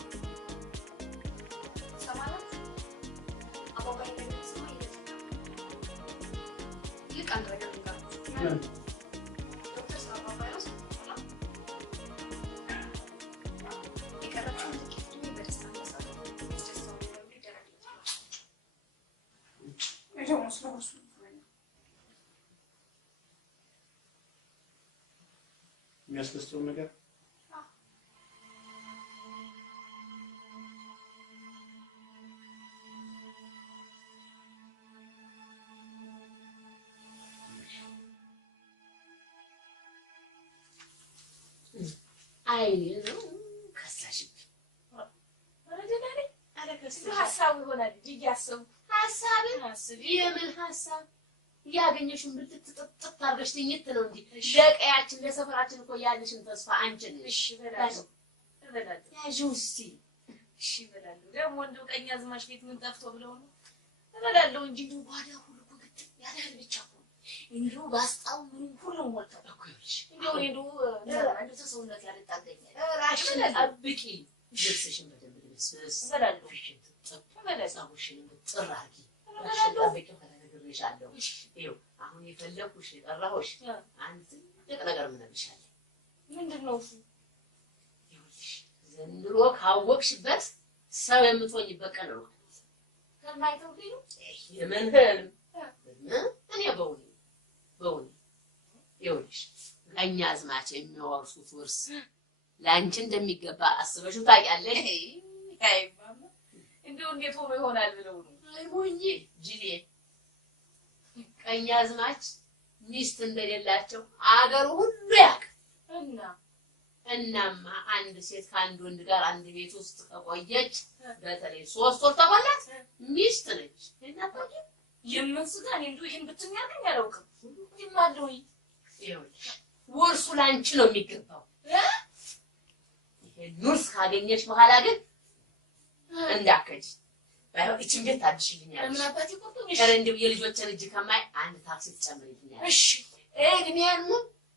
የሚያስደስተውን ነገር አይኔ ነው ከሳሽብ አረደናሪ አረከስ ሐሳብ ይሆናል እያሰቡ ሐሳብ የምን ሐሳብ ያገኘሽን ብትጥጥጥ አድርገሽ ትኝት ነው እንጂ ለቀያችን ለሰፈራችን እኮ ያለሽን ተስፋ አንቺን እሺ በላለው ያዥው እስቲ እሺ በላለው ደግሞ እንደው ቀኛዝማች ቤት ምን ጠፍቶ ብለው ነው እበላለሁ እንጂ እንደው ጓዳ ሁሉ እኮ ግጥም ያለ ብቻ እኮ እንዲሁ ባስጣው ምን ሁሉ ሞልተው እኮ ይልሽ እንዲሁ አንድ ሰውነት ያልጣገኛል ራሽን ጠብቂ ልብስሽን በደንብ ልብስስ በላለው በለጻውሽን ጥራጊ ራሽን ጠብቂ ከተነግሬሻለሁ ይኸው አሁን የፈለኩሽ የጠራሁሽ አንድ ትልቅ ነገር ምንልሻለሁ ምንድነው እሱ ይኸውልሽ ዘንድሮ ካወቅሽበት ሰው የምትሆኝበት ቀን ነው ከማይተው ቢሉ የመንህል እኔ በውኔ ይኸውልሽ ቀኝ አዝማች የሚወርሱት ውርስ ለአንቺ እንደሚገባ አስበሽው ታውቂያለሽ? አይ ማማ እንደው እንዴት ሆኖ ይሆናል ብለው ነው? አይ ሞኝ ጅሌ ቀኝ አዝማች ሚስት እንደሌላቸው አገሩ ሁሉ ያውቃል። እናማ አንድ ሴት ከአንድ ወንድ ጋር አንድ ቤት ውስጥ ከቆየች በተለይ 3 ወር ተቆላት ሚስት ነች። እናታውቂ የምንስጋን እንዱ ይሄን ብትኛለኝ አላውቅም። ይማለው ይኸውልሽ ወርሱ ላንቺ ነው የሚገባው። ይሄ ኑስ ካገኘሽ በኋላ ግን እንዳከጂ ባይሆን እቺ እንዴት ታድሽልኛለሽ? ምን አባቴ ቆጥቶኝ እሺ እንደው የልጆችን እጅ ከማይ አንድ ታክሲ ትጨምሪልኛለሽ? እሺ እድሜን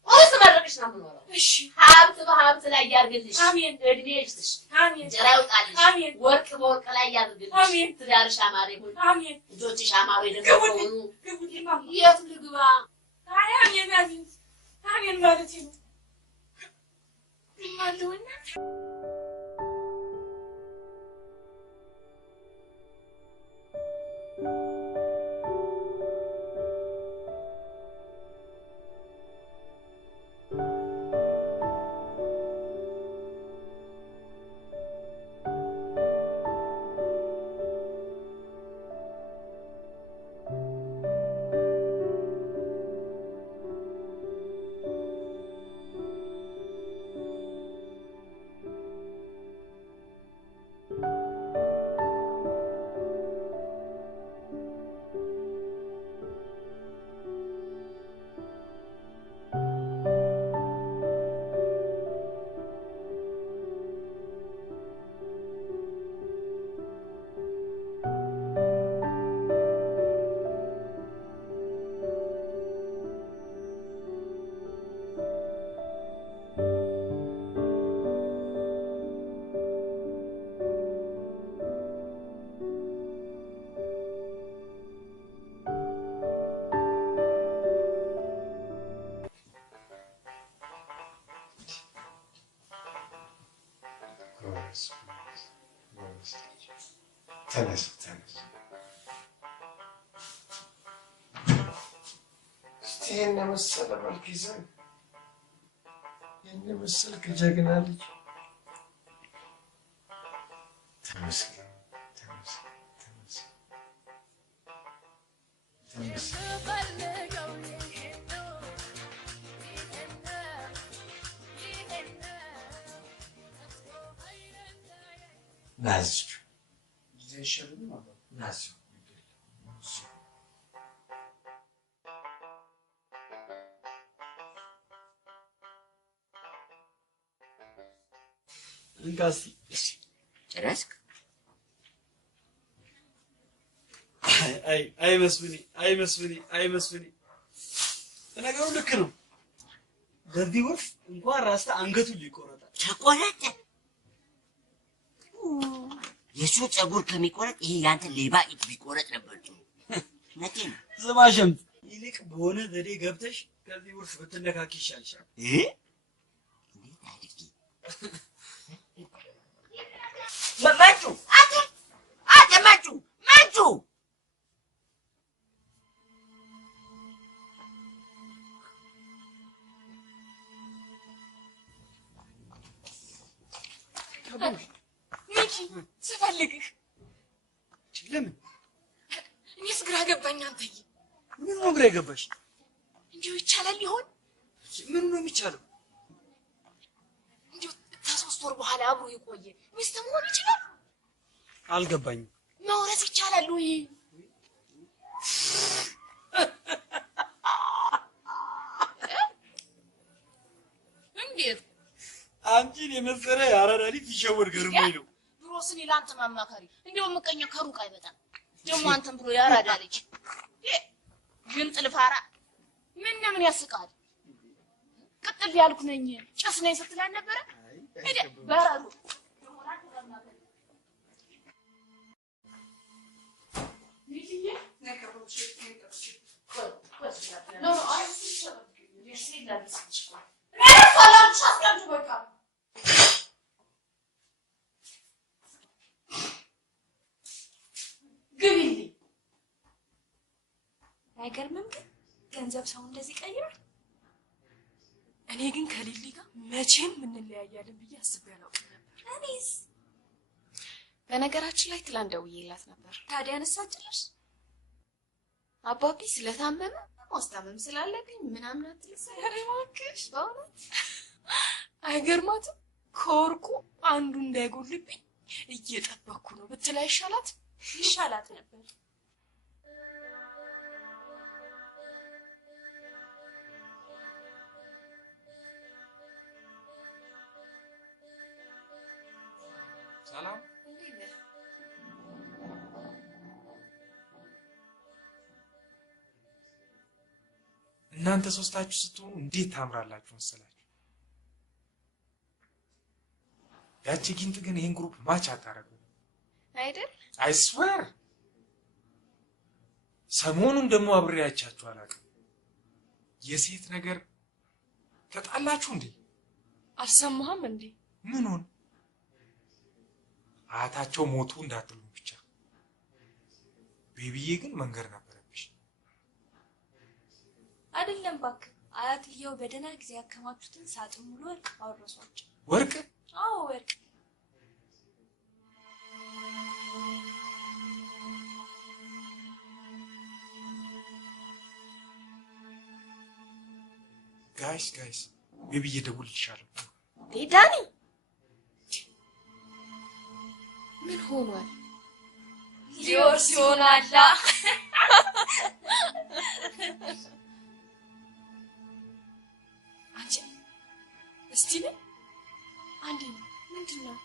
ወስ ማድረግሽ ነው የምኖረው። እሺ ሀብት በሀብት ላይ ያርግልሽ። አሜን። እድሜ ይስጥሽ። አሜን። ጀራ ይውጣልሽ። አሜን። ወርቅ በወርቅ ላይ ያርግልሽ። አሜን። ትዳርሽ አማረ ይሁን። አሜን። ልጆችሽ አማረ ይደረጉ። የት ልግባ? አሜን አሜን አሜን ማለት ነው ማለውና ተነስ እስቲ ይሄን የመሰለ መልክ ይዘን ይሄን የመሰልክ ጀግና ልጅ ተመስገን ናዝቹ ዘይሸልም ማለት ናዝቹ እንጋሲ ጨረስክ? አይ መስፍኔ ነገሩ ልክ ነው። በዚህ ወቅት እንኳን ራስታ አንገቱን ሊቆረጣል። ተቆረጠ። የሱ ጸጉር ከሚቆረጥ ይሄ ያንተ ሌባ እጅ ቢቆረጥ ነበር ጥሩ። ነቴን ስማሽም ይልቅ በሆነ ዘዴ ገብተሽ ከዚህ ውርስ ብትነካኪ ይሻልሻል። እንዴት አድርጊ? ማንቹ ሚኪ ስፈልግህ ለምን? እኔስ ግራ ገባኝ። አንተዬ ምን ነው ግራ የገባሽ? እንዲሁ ይቻላል ይሆን? ምን ነው የሚቻለው? እንዲሁ ከ3 ወር በኋላ አብሮ የቆየ ሚስት መሆን ይችላል? አልገባኝም። መውረስ ይቻላል ወይ? እንዴት አንቺን የመሰለ የአራዳ ልጅ ሲሸወድ ገርሞኝ ነው። ድሮስ እኔ ለአንተ ማማካሪ እንደው ምቀኛ ከሩቅ አይመጣም። ደግሞ አንተም ብሎ ያራዳ ልጅ ግን ጥልፋራ ምን ያስቃል? ቅጥል ያልኩ ነኝ ጭስ ነኝ ስትል አልነበረ? በረሩ አይገርምም ግን ገንዘብ ሰው እንደዚህ ቀይራል። እኔ ግን ከሊሊ ጋር መቼም እንለያያለን ብዬ አስቤ አላውቅም ነበር። እኔስ በነገራችን ላይ ትላንት ደውዬላት ነበር። ታዲያ አነሳችልሽ? አባቢ ስለታመመ ማስታመም ስላለብኝ ምናምን አትልስ። ኧረ እባክሽ በእውነት አይገርማትም? ከወርቁ አንዱ እንዳይጎልብኝ እየጠበቅኩ ነው ብትል አይሻላት? ይሻላት ነበር። ሰላም እናንተ ሶስታችሁ ስትሆኑ እንዴት ታምራላችሁ መሰላችሁ። ያቺ ጊንጥ ግን ይሄን ግሩፕ ማች አታረጉ አይደል? አይ ስዌር ሰሞኑን ደግሞ አብሬያቻችሁ አላውቅም። የሴት ነገር ተጣላችሁ እንዴ? አልሰማህም እንዴ? ምኑን? አያታቸው ሞቱ እንዳትሉ ብቻ። ቤቢዬ ግን መንገር ነበረብሽ። አይደለም እባክህ፣ አያትየው በደህና ጊዜ ያከማቹትን ሳጥን ሙሉ ወርቅ አወረሷቸው። ወርቅ? አዎ ወርቅ። ጋይስ ቤቢዬ ደውልልሻለሁ። ዳኒ ምን ሆኗል? ሊወርስ ይሆናላ። አንቺ እስቲ ነይ አንዴ። ምንድን ነው?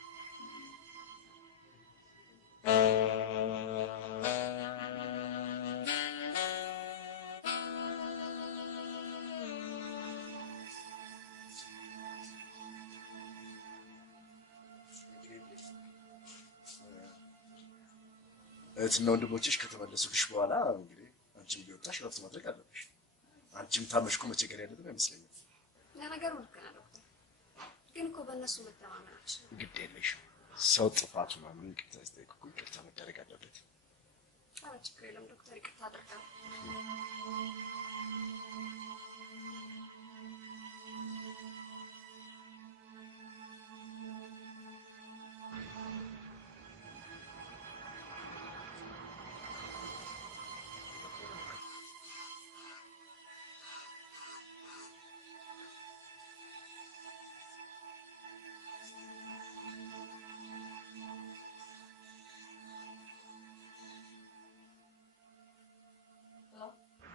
እህትና ወንድሞችሽ ከተመለሱልሽ በኋላ እንግዲህ አንቺም እየወጣሽ ረፍት ማድረግ አለብሽ። አንቺም ታመሽኩ መቸገር ያለብን አይመስለኝም። ለነገሩ ልክ ነህ ዶክተር፣ ግን እኮ በእነሱ መተማመናችን ግድ የለሽም። ሰው ጥፋቱ ምናምን ይቅርታ ሲጠይቅ እኮ ይቅርታ መደረግ አለበት። ኧረ ችግር የለም ዶክተር፣ ይቅርታ አድርገን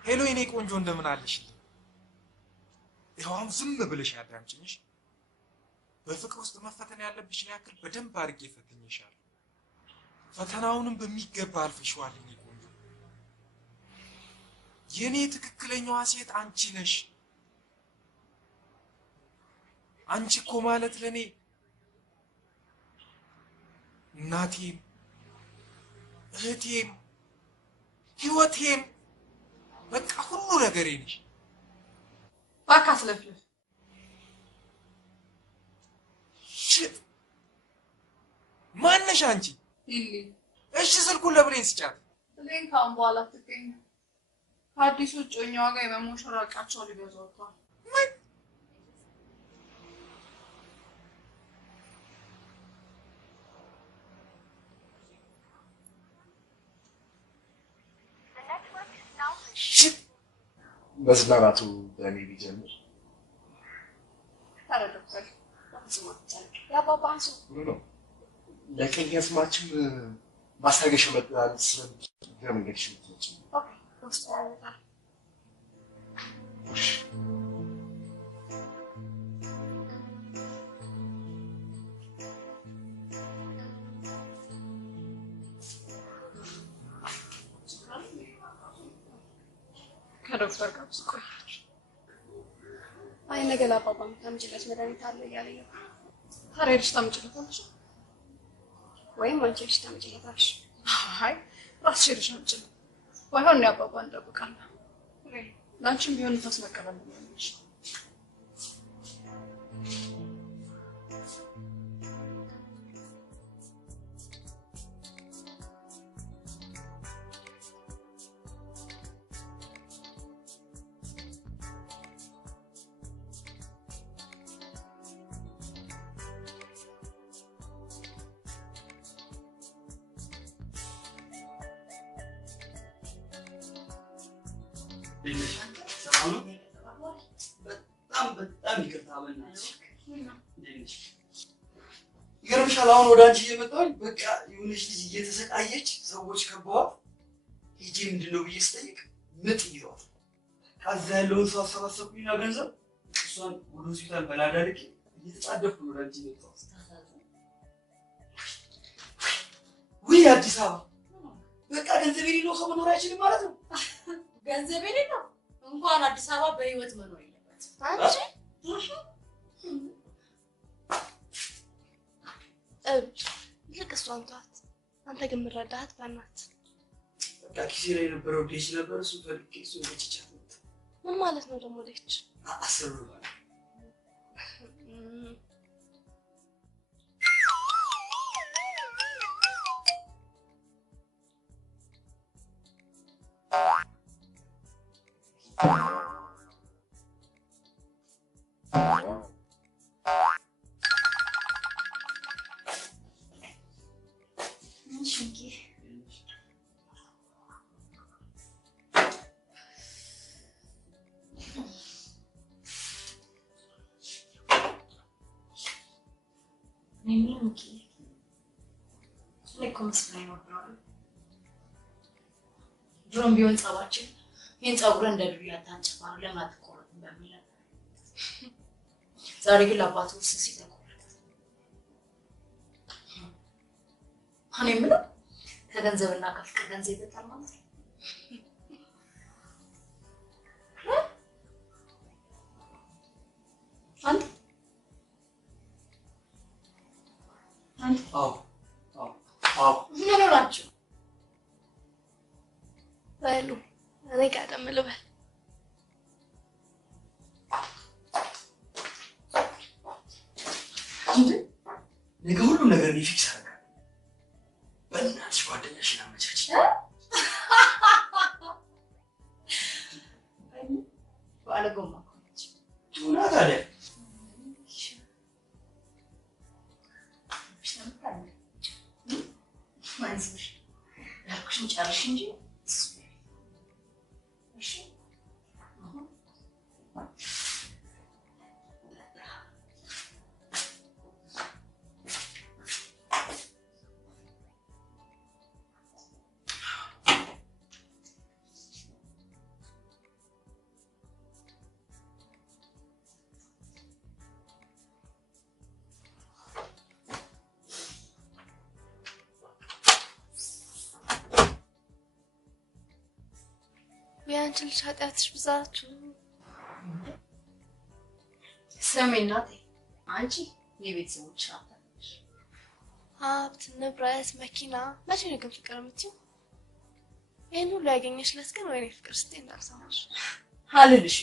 ሄሎ የኔ ቆንጆ እንደምን አለሽ? ይኸው አሁን ዝም ብለሽ አዳምጪኝ። በፍቅር ውስጥ መፈተን ያለብሽን ያክል በደንብ አድርጌ ፈትኜሻለሁ። ፈተናውንም በሚገባ አልፈሽዋል የኔ ቆንጆ። የኔ ትክክለኛዋ ሴት አንቺ ነሽ። አንቺ እኮ ማለት ለኔ እናቴም እህቴም ህይወቴም በቃ ሁሉ ነገሬ ነሽ። እባክህ አትለፍልፍ። ሽት ማነሽ አንቺ? ሊሊ። እሺ ስልኩን ለብሌን ስጫት። ብሌን ካሁን በኋላ አትገኝም። ከአዲሱ እጮኛዋ ጋር የመሞሸር ዕቃቸው ሊገዙ ወጥተዋል። ሽት መዝናናቱ በእኔ ቢጀምር ኧረ ዶክተር የአባባ አንሱ ነው። ለቀኛዝማችም ማስታገሻ መጣል ስለምንገድሽ ምትች ዶክተር ይመጣል። ከዶክተር ጋር ብዙ ቆያችሁ። አይ ነገ ለአባባ የምታመጭለት መድኃኒት አለ እያለኝ ነው። ታዲያ ሄደሽ ታመጭለታለሽ ወይም አንቺ ሄደሽ ታመጭለታለሽ? አይ ራስሽ ሄደሽ አምጪለት። ባይሆን እኔ አባባን እጠብቃለሁ። ለአንቺም ቢሆን ንፋስ መቀበል ነው የሚሆንሽ። በጣም ይቅርታ በእናትሽ። ይገርምሻል አሁን ወደ አንቺ እየመጣሁኝ በቃ የሆነች ልጅ እየተሰቃየች ሰዎች ከበዋት ሂጂ ምንድነው ብዬ ስጠይቅ ምጥ ይዘዋል። ከዛ ያለውን ሰው አሰባሰብኩኝና ገንዘብ እሷን ወደ ሆስፒታል በላዳ ልኬ እየተጣደፍኩ ወደ አንቺ የመጣሁት። ውይ አዲስ አበባ በቃ ገንዘብ የሌለው ሰው መኖር አይችልም ማለት ነው። ገንዘብ የሌለው እንኳን አዲስ አበባ በህይወት መኖር የለበትም። አንቺ ልክ እሷን ተዋት። አንተ ግን የምረዳሃት በእናትህ በቃ ኪሴ ላይ የነበረው ዴች ነበር። እሱ ፈልጌ እሱ ወጭቻት መጣ። ምን ማለት ነው ደግሞ ዴች? 10 ብር ማለት ድሮም ቢሆን ጸባችን ይህን ጸጉር እንደ ዱያ ታንጨፋር ለምን አትቆረጥም በሚል ዛሬ ግን ለአባቱ ውስጥ ሲተቆረጥ እኔ የምለው ከገንዘብና ከፍቅር ገንዘብ ይበልጣል ማለት ነው። ምን ሆናችሁ? በሉ እኔ ቀደም ልበል። ነገ ሁሉም ነገር እኔ ፊክስ አደርጋለሁ። በእናትሽ ጓደኛሽን አመቻች። ባለጎማ ቱና ታዲያ ማንስሽ ያልኩሽን ጨርሽ እንጂ እሺ ቢያንቺ ልጅ ኃጢአትሽ ብዛቱ ስሚ እናቴ፣ አንቺ የቤተሰቦች አታለሽ ሀብት፣ ንብረት፣ መኪና መቼ ነው ግን ፍቅር የምትይው? ይህን ሁሉ ያገኘሽለት ግን ወይኔ ፍቅር ስትይ እንዳልሰማሽ አልልሽ።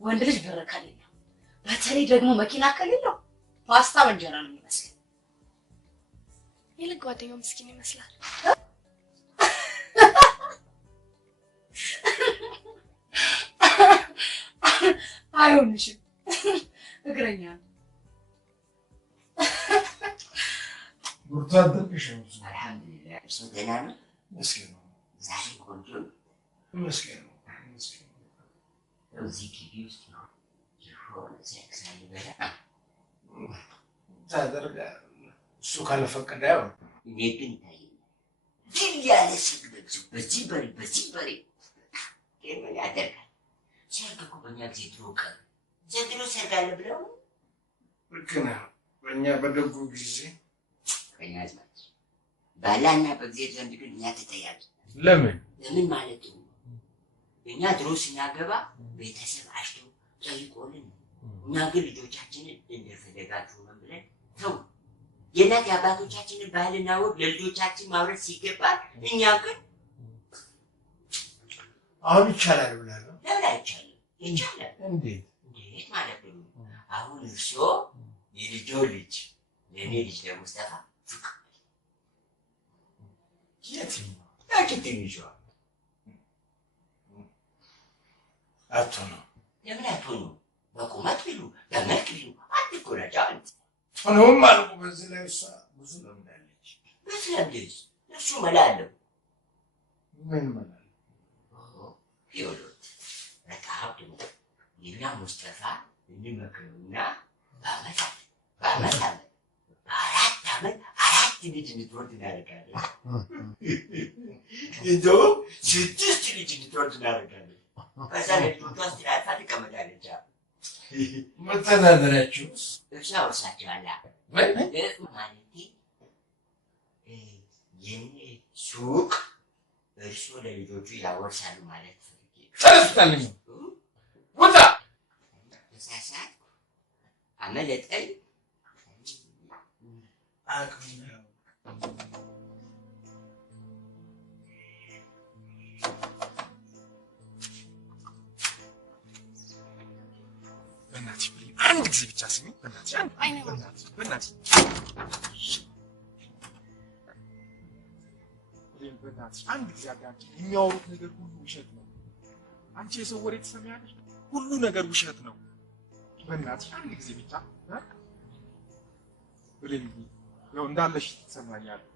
ወንድ ልጅ ብር ከሌለው በተለይ ደግሞ መኪና ከሌለው ፓስታ በእንጀራ ነው የሚመስለው። ይልቅ ጓደኛው ምስኪን ይመስላል። አይሆንሽም፣ እግረኛ ነው። ብርቱ አደረግሽው። አልሐምዱሊላህ እርሶ ደህና ነው? መስኪን ነው። ዛሬ ቆንጆ ነው። መስኪን ነው። እዚህ ግቢ ውስጥ ነው የሆነ ሴክስ አይበላ ታደርጋለህ። እሱ ካልፈቀደ ያው እኔ ግን ይታየኛል ድል ያለ ሰርግ በዚህ በሬ ግን ምን ያደርጋል? ሰርግ እኮ በእኛ ጊዜ ድሮ ቀረ። ዘንድሮ ሰርግ አለ ብለው ልክ ነህ። በእኛ በደጉ ጊዜ ቀኛዝማች ባላና በጊዜ ዘንድ ግን እኛ ተጠያቂ። ለምን ለምን ማለት ነው? እኛ ድሮ ስናገባ ቤተሰብ አሽቶ ጠይቆልን እኛ ግን ልጆቻችንን እንደፈለጋችሁ ነው ብለን ተው የእናት የአባቶቻችንን ባህልና ወግ ለልጆቻችን ማውረስ ሲገባል እኛ ግን አሁን ይቻላል ብለህ ነው? ለምን አይቻልም? ይቻላል። እንዴት ማለት ነው? አሁን እርሶ የልጆ ልጅ የኔ ልጅ ለሙስጠፋ ፍቅር የትኛው ያቺ ትንሿ አትሆንም። ለምን አትሆንም? በቁመት ቢሉ በመልክ ቢሉ አንድ እኮ ናቸው። ሆነውም አልኩ። በዚህ ላይ እሷ ብዙ ለምዳለች። በትለምድስ እሱ መላ አለው። ምን መላ ይኸውልህ በጣም ደግሞ የእኛ ሙስጠፋ እንመክረውና በአመት በአራት ዓመት 4 ልጅ እንድትወልድ እናደርጋለን። እንደውም 6 ልጅ እንድትወልድ እናደርጋለን። ከዛ ለልጆቿ አስተላልፋ ትቀመጣለች። መተዳደሪያችሁስ? እርሻ ወርሳቸዋላ ማለቴ የኔ ሱቅ እርሶ ለልጆቹ ያወርሳሉ ማለት ተረስታለኝ። ውጣ! ተሳሳት፣ አመለጠኝ። በእናትሽ ብሌን አንድ ጊዜ ብቻ ስሚ። በእናትሽ በእናትሽ አንድ ጊዜ አዳምጪኝ። የሚያወሩት ነገር ሁሉ ውሸት ነው። አንቺ የሰው ወሬ ትሰሚያለሽ? ሁሉ ነገር ውሸት ነው። በእናትሽ አንድ ጊዜ ብቻ ብሌን፣ ያው እንዳለሽ ትሰማኛለሽ።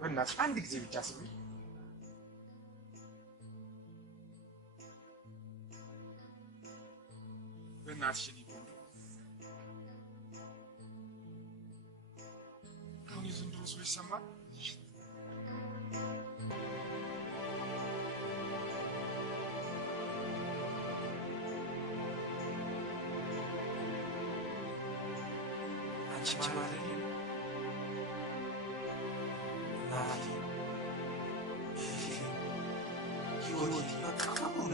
በእናትሽ አንድ ጊዜ ብቻ ስሚ። በእናትሽ አሁን የዘንድሮ ሰው ይሰማል። አንቺ ማለት ናቲ ህይወት በቃ ሆነ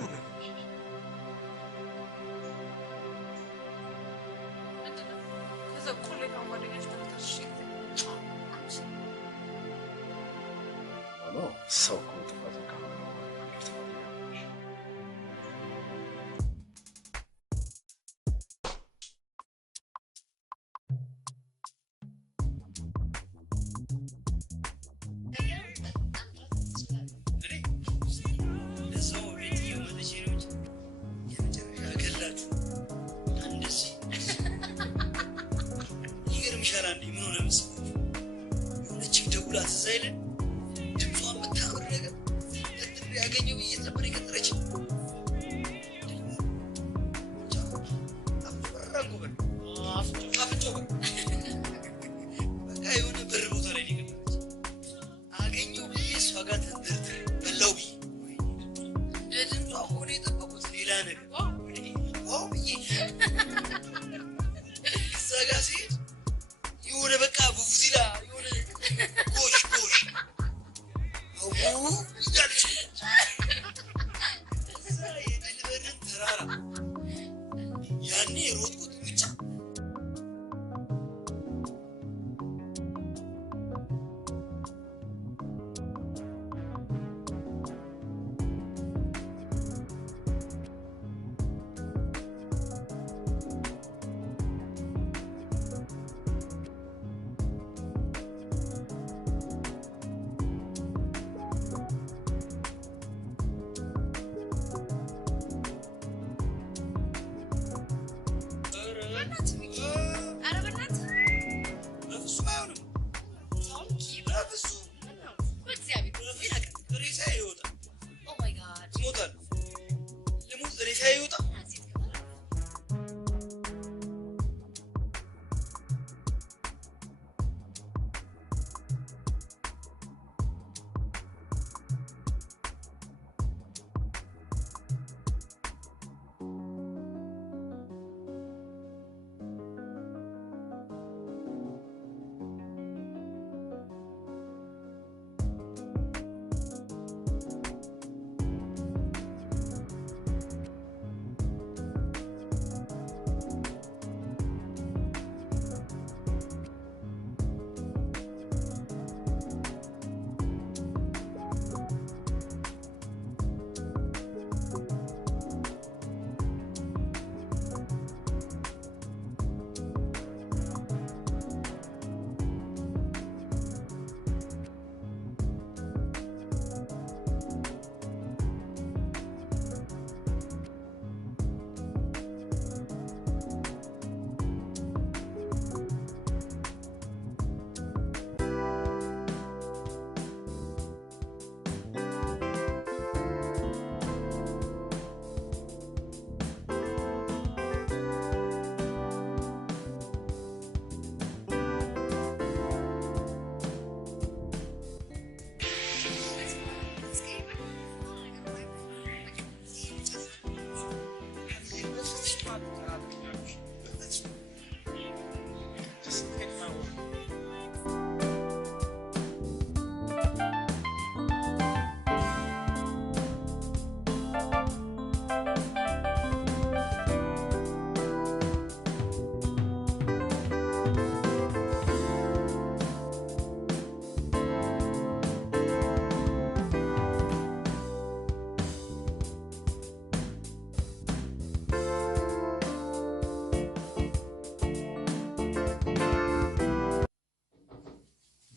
ሰው ከጥፋቱ ጋር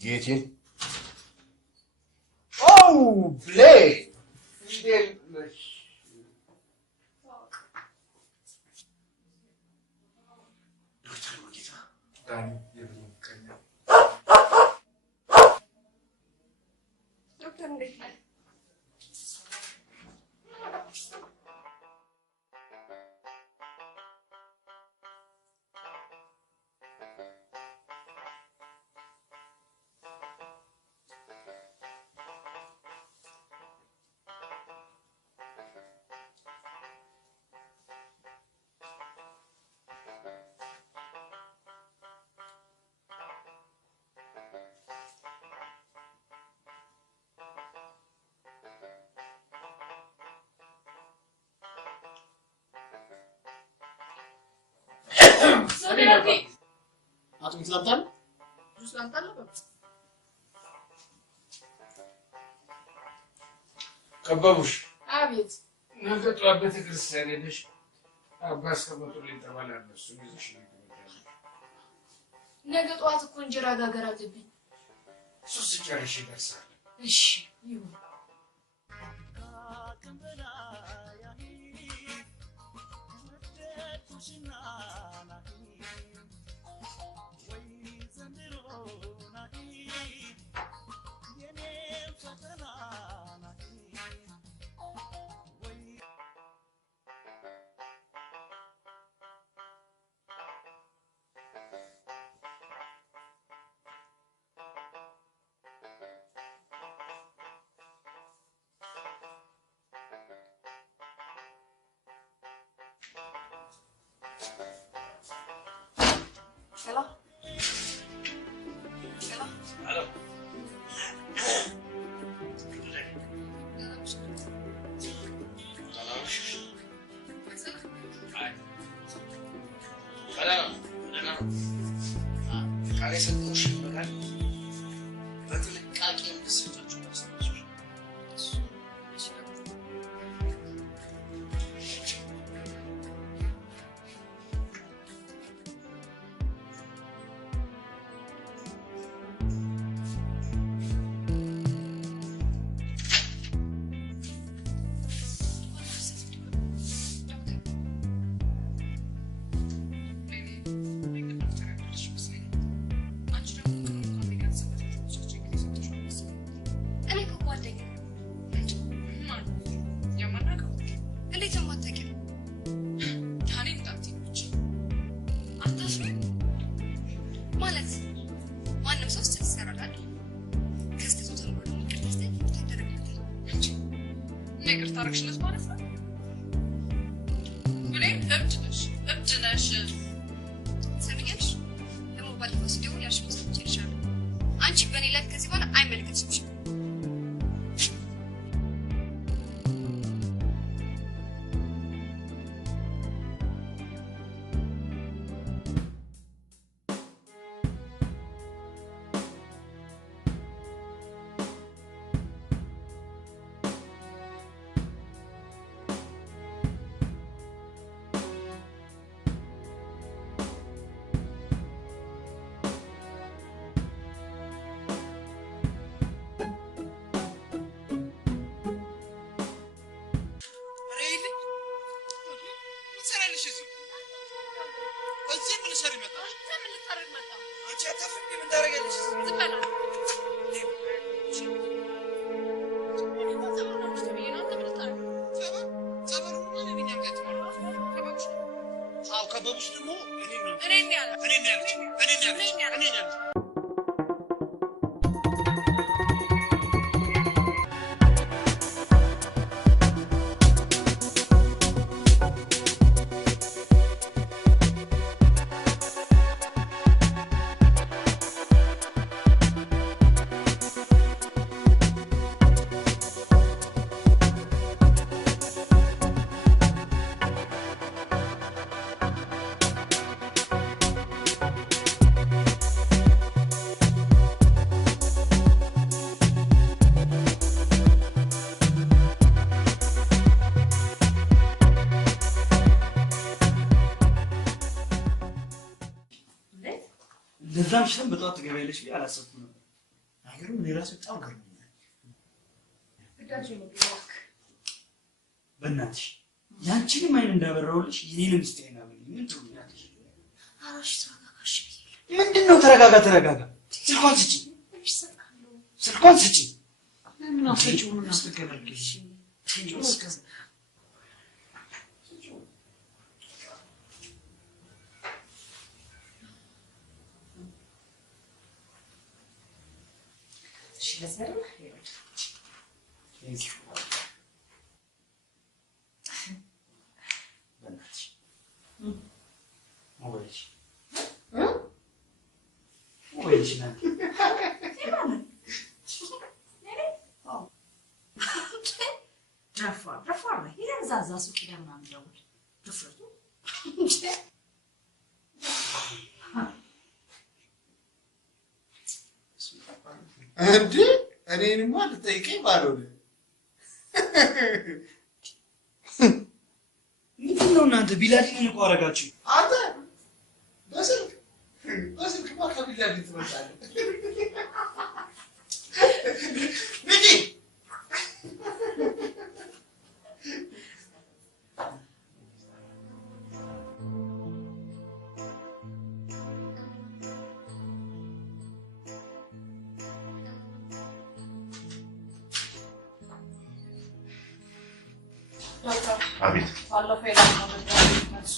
ጌቴን ብሌን እንዴት ነሽ? ዶክተር ሙሉጌታ ዳኒ የብሌን ቀኛ ዶክተር እንዴት ነህ? አጥሚት ላምጣልህ? ጁስ ላምጣልህ? ከበቡሽ አቤት። ነገ ጠዋት ቤተክርስቲያን ሄደሽ አባ እስከመጡልኝ ተባላለሁ። እሱን ይዘሽ ትመጣለሽ። ነገ ጠዋት እኮ እንጀራ ጋገር አለብኝ። እሱ ስጨርሽ ይደርሳል። እሺ ይሁን። Hello? Hello? ይቅርታ አደረግሽለት ማለት ነው? ብሌን እብድ ነሽ፣ እብድ ነሽ። ሰምኛለሽ? ደግሞ ባለፈው ሲደውል ያልሽው ሰምቼ ይልሻለሁ። አንቺ በእኔ ላይ ከዚህ በኋላ አይመለከትሽም። ለዛም ሽተን በጠዋት ትገቢያለሽ ብዬ አላሰብኩም ነበር። አይገርም? እኔ ራሴ በጣም ገርሞኛል። ግዳጅ ነው ቢዋክ በእናትሽ ያንቺንም አይን እንዳበራውልሽ የኔንም እስቲ አይና በል ምን ትሆኛለሽ? አራሽ ተረጋጋሽ። ምንድነው ተረጋጋ? ስልኳን ስጪ። ስልኳን ስጪ። ምን አፈጭው ምን አስተገላልሽ? እሺ ለዘር Thank you. በእናትሽ ሞባይልሽ ሞባይልሽ ናት። ደፋር ነው። የዛዛ ሱቅ ሄዳ ምናምን ደውል ድፍረቱ እንዴ እኔንማ ልጠይቀኝ ባልሆነ ምንድን ነው እናንተ ቢላዲንን እኮ አደረጋችሁ። አንተ በስልክማ ከቢላዲን ትመጣለህ። ሚኪ አቤት ባለፈው የላከው ደብዳቤ መልሱ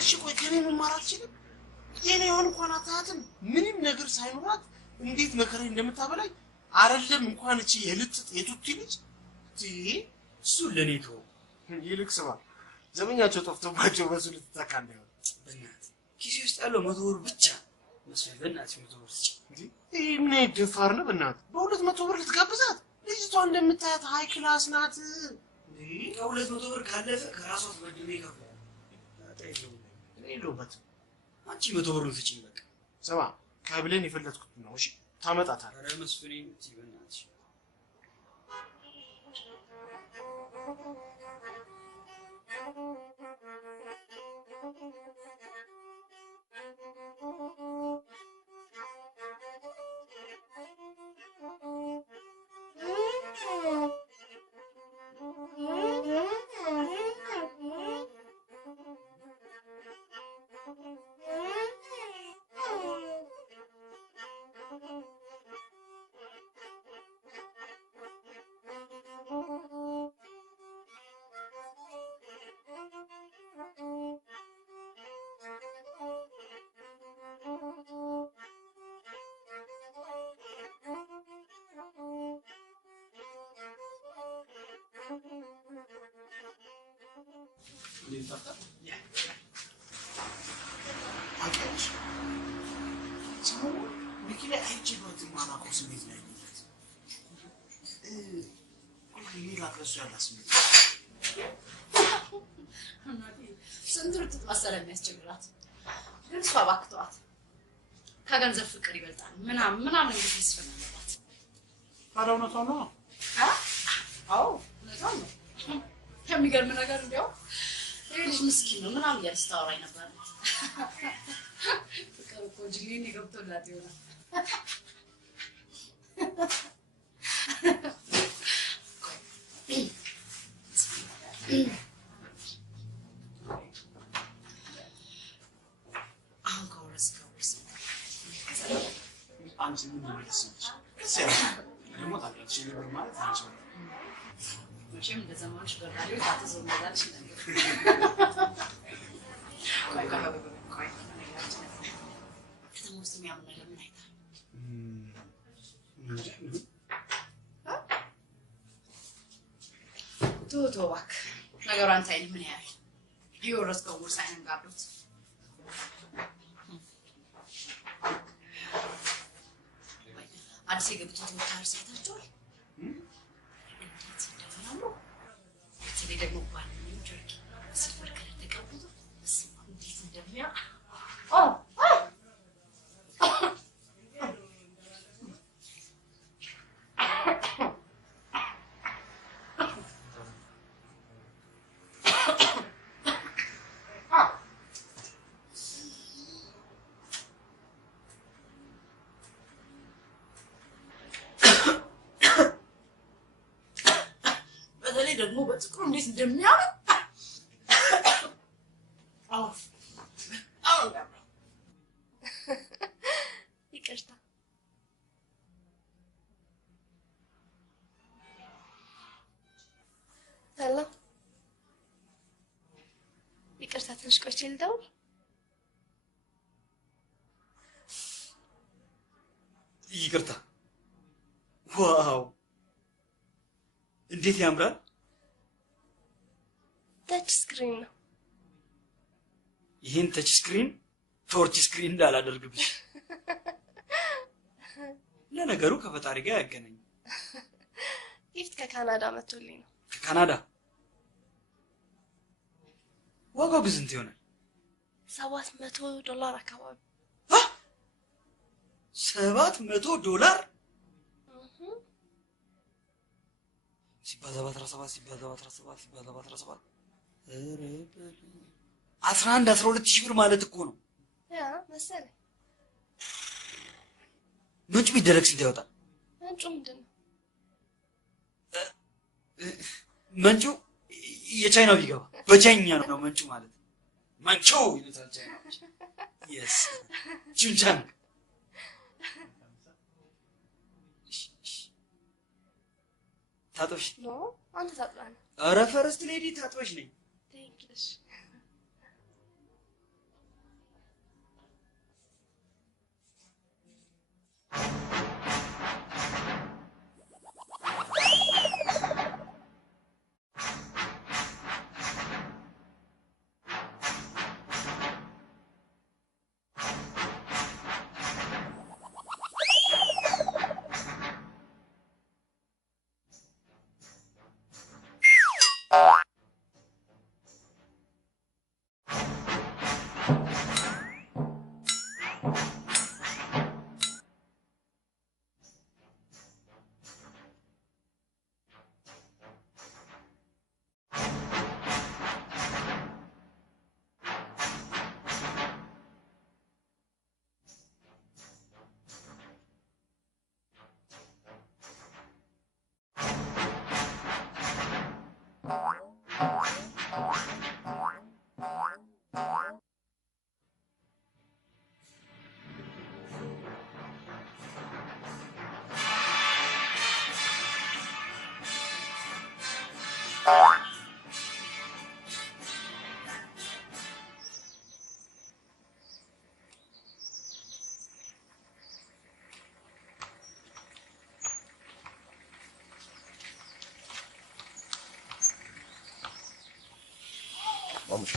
እሺ ቆይ ከኔ መማር አትችልም? የኔ የሆነ እንኳን አታያትም? ምንም ነገር ሳይኖራት እንዴት መከራ እንደምታበላኝ አይደለም እንኳን እቺ የልጥጥ የቱቲ ልጅ እሱ ለኔ ተው። ይልቅ ስማ ዘመኛቸው ጠፍቶባቸው በሱ ልትተካ እንዳይሆን በእናትህ ኪሴ ውስጥ ያለው 100 ብር ብቻ መስሎኝ በእናትህ 100 ብር ስጪ። ይህ ምን አይነት ደፋር ነው በእናትህ? በ200 ብር ልትጋብዛት? ልጅቷ እንደምታያት ሃይ ክላስ ናት። ከ200 ብር ካለፈ ከራሷ ተበድሜ ይከፍላል። የለውበትም። አንቺ 100 ብሩን ስጪኝ በቃ። ስማ ከብለን የፈለጥኩት ነው። እሺ ታመጣታለህ። ኧረ መስፍኔ እምትይ በእናትሽ ታውቂያለሽ ሰሞኑን ሚኪ ላይ አይቼበት የማላውቀው ስሜት ላይ ነው ያለሁት። ሌላ ከእሱ ያላት ስሜት ስንት ርጥጥ መሰለህ የሚያስቸግራት። ግን እሷ እባክህ ከገንዘብ ፍቅር ይበልጣል ምናምን እንግዲህ ይስፈናላት። ታዲያ እውነቷን ነው? አዎ እውነቷን ነው። የሚገርም ነገር እንዲያው ይሄ ልጅ ምስኪን ነው ምናምን እያለች ስታወራኝ ነበር። ፍቅር እኮ ጅሌን ገብቶላት ይሆናል። አሁን ከወረስ አንቺ ምን እንደምትሰማሽ ከዚያ ደግሞ ታውቂያለሽ የነበር ማለት አንቺ መቼም እንደ ዘመንሽ በራዲዮ ታተዘው እንዳልሽ ነበር። ከተማ ውስጥ የሚያምን ነገር ምን አይታል? ቶ እባክህ ነገሩ አንተ አይደል ምን ያህል የወረስከው ውርስ አይነጋሉት። አዲስ የገቡት ወታደር ሳይታቸዋል። እንዴት እንደፈራሉ። በተለይ ደግሞ ባንኛው ጀርኪ ሲልቨር ከለር ተቀብቶ እንዴት እንደሚያ ደግሞ በጥቁሩ እንዴት እንደሚያምር ይቅርታ። ሄሎ፣ ይቅርታ ትንሽ ቆይቼ ልደውል። ይቅርታ። ዋው እንዴት ያምራል! ተች ስክሪን ነው። ይህን ተች ስክሪን ቶርች ስክሪን እንዳላደርግብሽ። ለነገሩ ከፈጣሪ ጋር ያገናኝ። ጊፍት ከካናዳ መጥቶልኝ ነው። ከካናዳ? ዋጋው ግን ስንት ይሆናል? $700 አካባቢ። $700 ሲባዛ በ17 ሲባዛ በ17 ሲባዛ በ17 11-12 ሺህ ብር ማለት እኮ ነው። ያ መሰለኝ። ምንጩ ቢደረግ ስንት ያወጣል? ምንጩ ምንድን ነው? ምንጩ የቻይናው ቢገባ በቻይኛ ነው ምንጩ ማለት። መንቹ ይሉታል ቻይናዎች። የስ ቹንቻንግ። ታጥበሽ ኖ አንተ ታጥበህ ነው። ኧረ ፈረስት ሌዲ ታጥበሽ ነኝ። ቴንክስ። Vamos.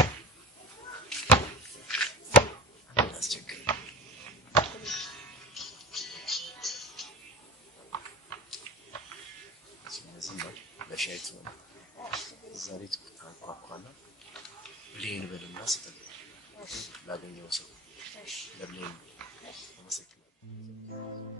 ለሻይት ነው ዛሬ ተቋቋና ብሌን በልና ስጠኝ ላገኘው ሰው ለብሌን አመሰግናለሁ።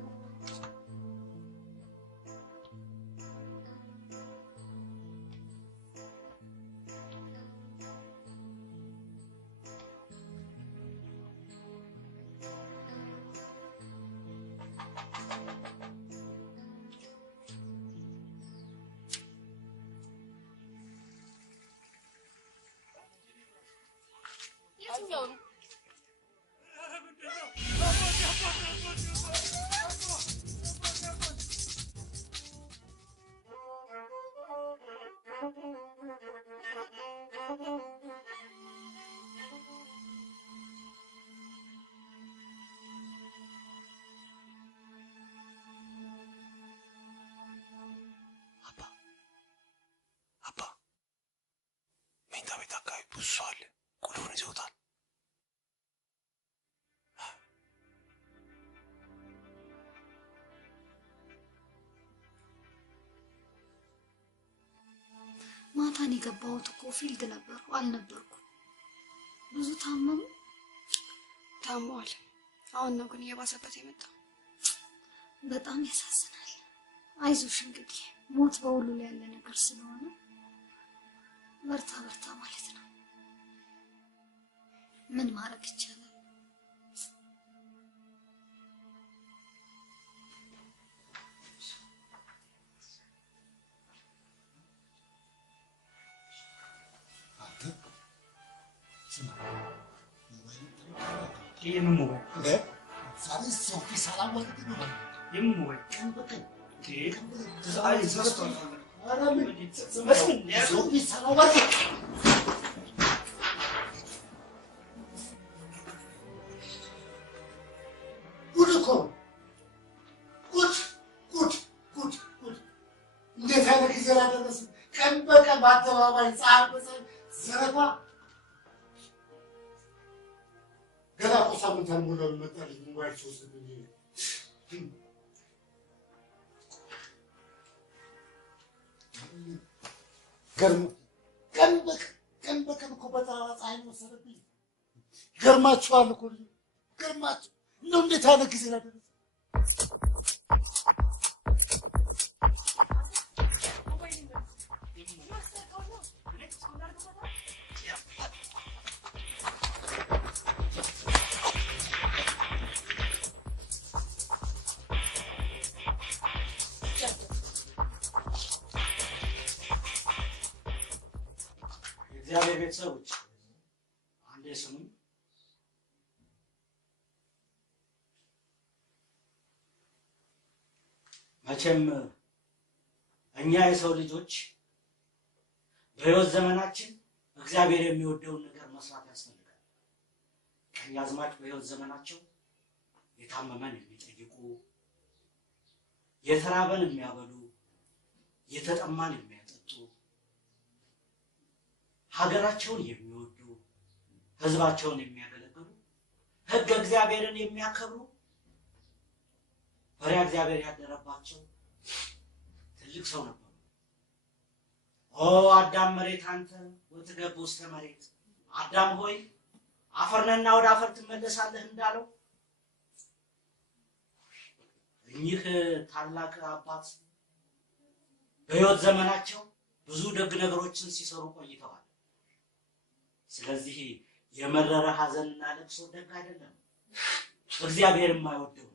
የትኛው ነው? መኝታ ቤት አካባቢ ብዙ ሰው አለ። ቁልፉን ይዘውታል። ማታን የገባሁት እኮ ፊልድ ነበርኩ አልነበርኩም። ብዙ ታመሙ። ታመዋል። አሁን ነው ግን እየባሰበት የመጣው። በጣም ያሳዝናል። አይዞሽ እንግዲህ ሞት በሁሉ ላይ ያለ ነገር ስለሆነ በርታ በርታ ማለት ነው። ምን ማድረግ ይቻላል? የምን ሞባይል? ዛሬ ሶፊ ሰላም ወልድ ነው። የምን ሞባይል? ቀን በቀን ሶፊ ሰላም ወልድ ጉድ እኮ ጉድ ጉድ ጉድ ጉድ! እንዴት አይነት ጊዜ ላይ ደረስን? ቀን በቀን በአደባባይ ፀሐይ በፀሐይ ዘረፋ ገና እኮ ሳምንት አልሞላው ይመጣልኝ ሞባይል ሲወስድብኝ ገርሞ ቀን በቀን እኮ በጠራራ ፀሐይ ነው ወሰደብኝ። ገርማችኋል እኮ ገርማችሁ እንደው እንዴት አይነት ጊዜ ላይ ደረስን? እግዚአብሔር ቤተሰቦች አንዴ ስሙኝ። መቼም እኛ የሰው ልጆች በሕይወት ዘመናችን እግዚአብሔር የሚወደውን ነገር መስራት ያስፈልጋል። ቀኛዝማች በሕይወት ዘመናቸው የታመመን የሚጠይቁ፣ የተራበን የሚያበሉ፣ የተጠማን የሚያጠጡ፣ ሀገራቸውን የሚወዱ፣ ህዝባቸውን የሚያገለግሉ፣ ሕገ እግዚአብሔርን የሚያከብሩ፣ ፈሪሃ እግዚአብሔር ያደረባቸው ትልቅ ሰው ነበሩ። ኦ አዳም መሬት አንተ ወትገብ ውስተ መሬት፣ አዳም ሆይ አፈር ነህና ወደ አፈር ትመለሳለህ እንዳለው እኚህ ታላቅ አባት በሕይወት ዘመናቸው ብዙ ደግ ነገሮችን ሲሰሩ ቆይተዋል። ስለዚህ የመረረ ሐዘንና ለቅሶ ደግ አይደለም፣ እግዚአብሔር የማይወደው።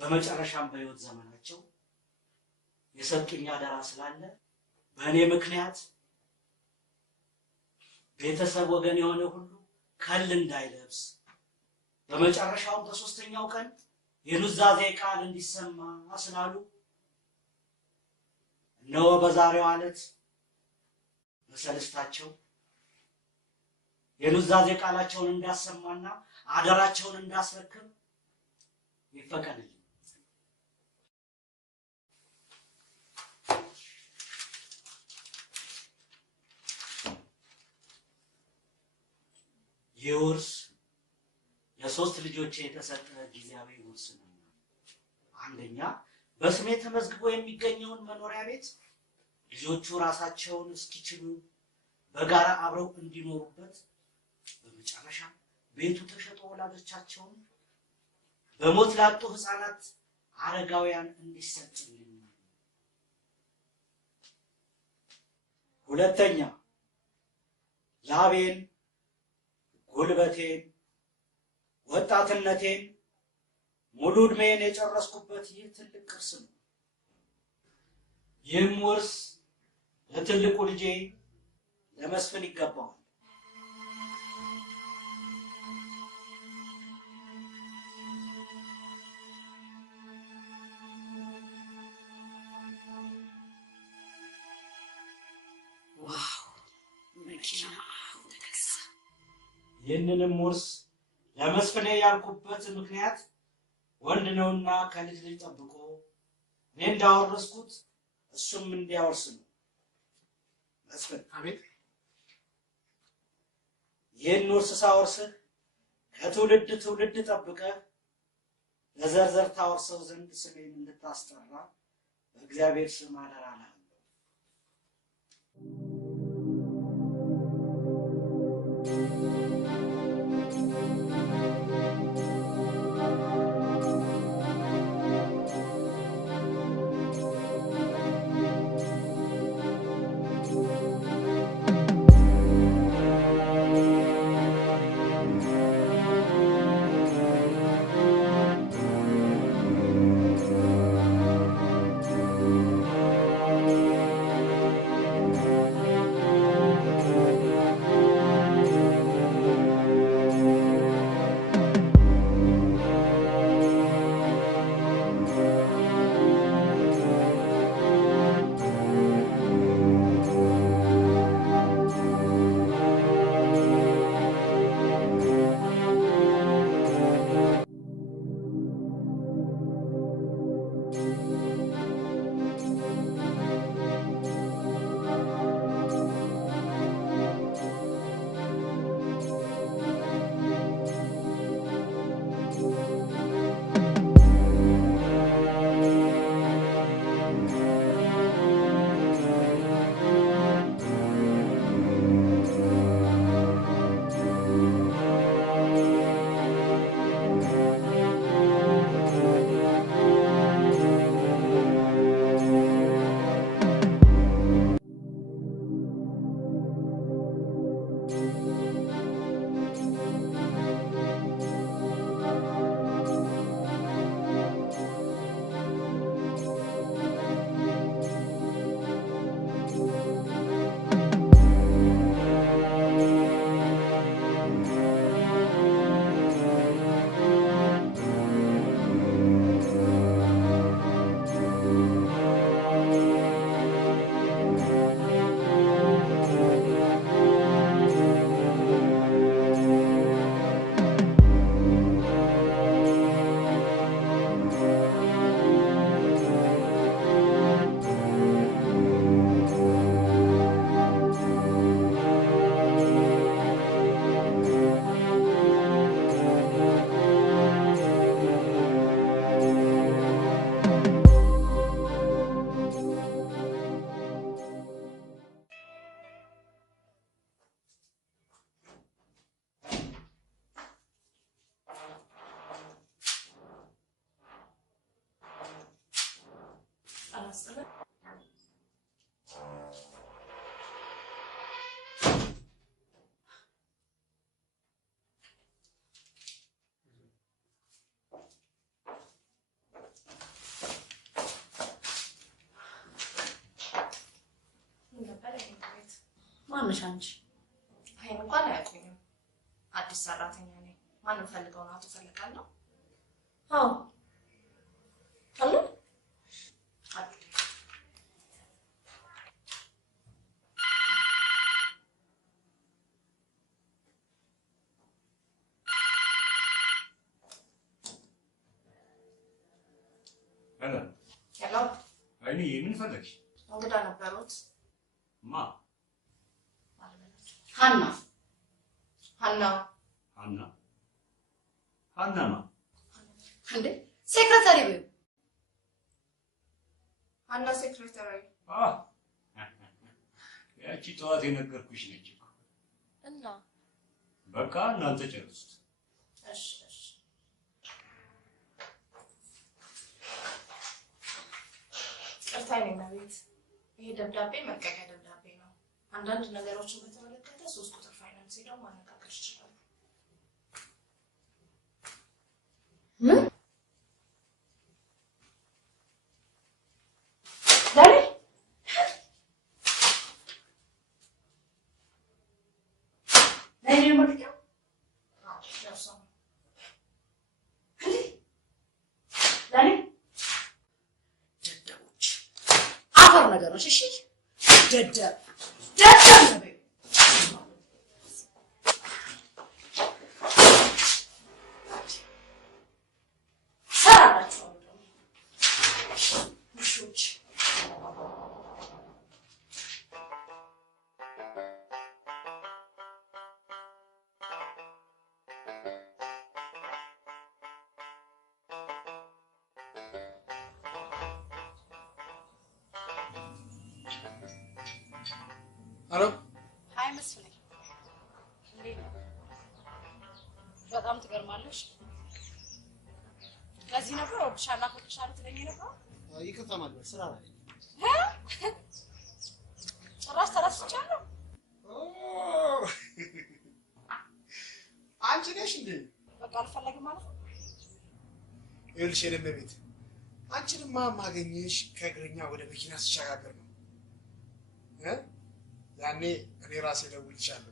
በመጨረሻም በሕይወት ዘመናቸው የሰጡኝ አደራ ስላለ በእኔ ምክንያት ቤተሰብ ወገን የሆነ ሁሉ ከል እንዳይለብስ፣ በመጨረሻውም በሶስተኛው ቀን የኑዛዜ ቃል እንዲሰማ ስላሉ እነሆ በዛሬው ዕለት በሰልስታቸው የኑዛዜ ቃላቸውን እንዳሰማና አደራቸውን እንዳስረክብ ይፈቀድልኝ። ይህ ውርስ ለሶስት ልጆቼ የተሰጠ ጊዜያዊ ውርስ ነው። አንደኛ በስሜ ተመዝግቦ የሚገኘውን መኖሪያ ቤት ልጆቹ ራሳቸውን እስኪችሉ በጋራ አብረው እንዲኖሩበት፣ በመጨረሻ ቤቱ ተሸጦ ወላጆቻቸውን በሞት ላጡ ሕፃናት አረጋውያን እንዲሰጥልኝ። ሁለተኛ ላቤን፣ ጉልበቴን፣ ወጣትነቴን፣ ሙሉ ዕድሜን የጨረስኩበት ይህ ትልቅ ቅርስ ነው። ይህም ውርስ ለትልቁ ልጄ ለመስፍን ይገባዋል። ዋው መኪና ተገዛ። ይህንንም ውርስ ለመስፍኔ ያልኩበት ምክንያት ወንድ ነውና ከልጅ ልጅ ጠብቆ እኔ እንዳወረስኩት እሱም እንዲያወርስ ነው። መስፍን አቤት። ይህን ውርስ ሳወርስህ ከትውልድ ትውልድ ጠብቀህ ለዘርዘር ታወርሰው ዘንድ ስሜን እንድታስጠራ በእግዚአብሔር ስም አደራ እልሃለሁ። ማነሽ አንቺ? አይን እንኳን አያውቁኝም። አዲስ ሰራተኛ ነኝ። ማንም ፈልገው ነው? አቶ ፈልጋለሁ። አዎ አለ ሄሎ ሄሎ። አይኔ ምን ፈለግሽ? እንግዳ ነበሩት። ማ? ሀና ሀና ሀና ሀና ማ? እንዴ ሴክሬታሪ በይው። ሀና ሴክሬታሪ። ያቺ ጠዋት የነገርኩሽ ነች እኮ። እና በቃ እናንተ ጨርሱት። እሺ እሺ። ቅርታ የኔ ቤት፣ ይሄ ደብዳቤ መልቀቂያ ደብዳቤ ነው። አንዳንድ ነገሮችን በተመለከተ 3 ቁጥር ፋይናንስ ሄደው ማነጋገር ይችላሉ። ምን ዛሬ ለኔ መልቀቂያ ደርሰው ዛሬ ደደቦች አፈር ነገሮች። እሺ ደደብ ደደብ ነው። ሄሎ ሀይ መስፍኔ፣ እንዴት ነው? በጣም ትገርማለሽ። ለዚህ ነበር እወድሻለሁ አፈቅርሻለሁ ትለኝ ነበር። ይቅርታ ማለት ስራ ላይ ጭራሽ ተረስቻለሁ። አንቺ ነሽ እንዴ? በቃ አልፈለግም ማለት ነው። ይኸውልሽ የለም ቤት አንቺንማ ማገኘሽ ከእግረኛ ወደ መኪና ሲሸጋገር ነው። ያኔ እኔ ራሴ ደውልሻለሁ።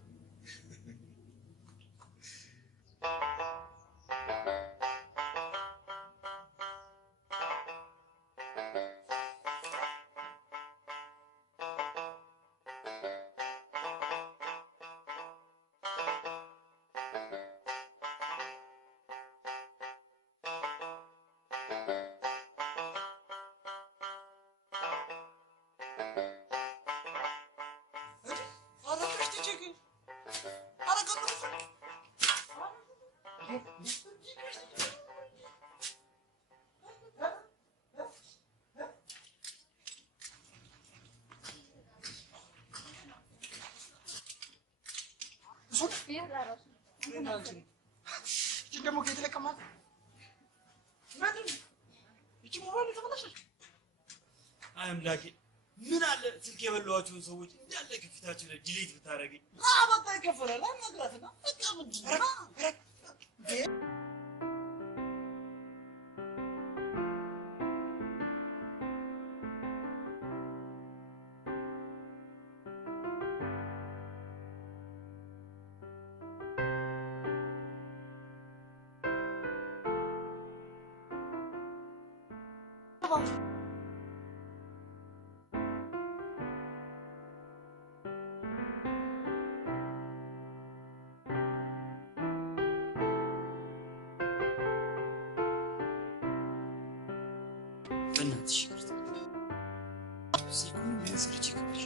ደግሞ ከየት ለቀማት? ይቺ ሞባይል ተበላሸች። አይ አምላኬ፣ ምን አለ ስልክ የበላኋቸውን ሰዎች እንዳለ ከፊታቸው ላይ ዲሌት ብታደርገኝ። በቃ ይከፈላል። አናግራትና በቃ ምንድን ነው? በእናትሽ ይቅርታ። ስልኩን ቢያንስ ልጅ ይቅርሽ።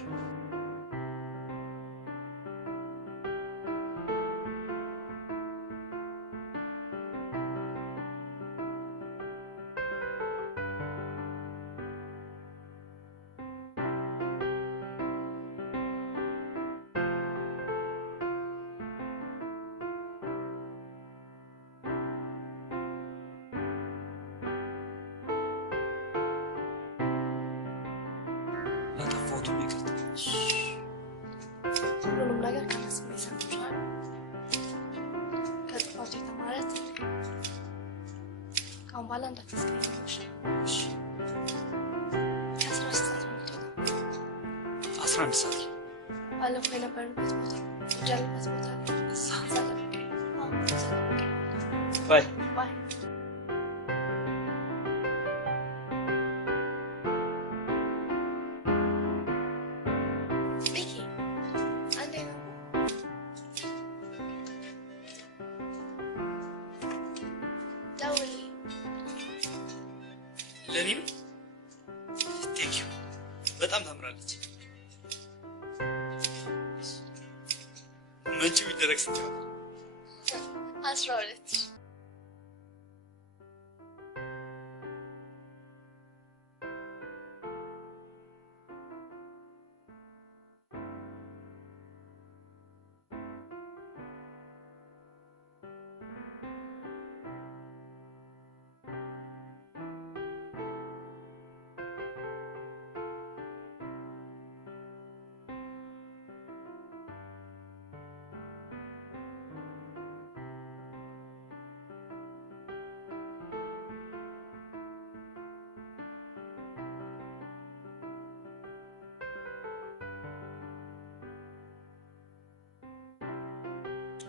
ላጠፋሁት ሁሉ ይቅርታ። ሁሉንም ነገር ከመስሜ ሰምቻለሁ። ከጥፋቱ የተማረ ትልቅ ከአሁን በኋላ እንዳታስቀይምሽ። ከ11 ሰዓት ነው የምትወጣው። 11 ሰዓት ባለፈው የነበርንበት ቦታ እጅ ያለበት ቦታ ላይ እዛ ጠብቀኝ። አዎ፣ እዛ ጠብቀኝ። ባይ ባይ። ቤኪ፣ አንዴ ነው ደውልልኝ። ለእኔ ነው? ቴንክ ዩ። በጣም ታምራለች። መቼ ቢደረግ ስንት ይወጣል? 12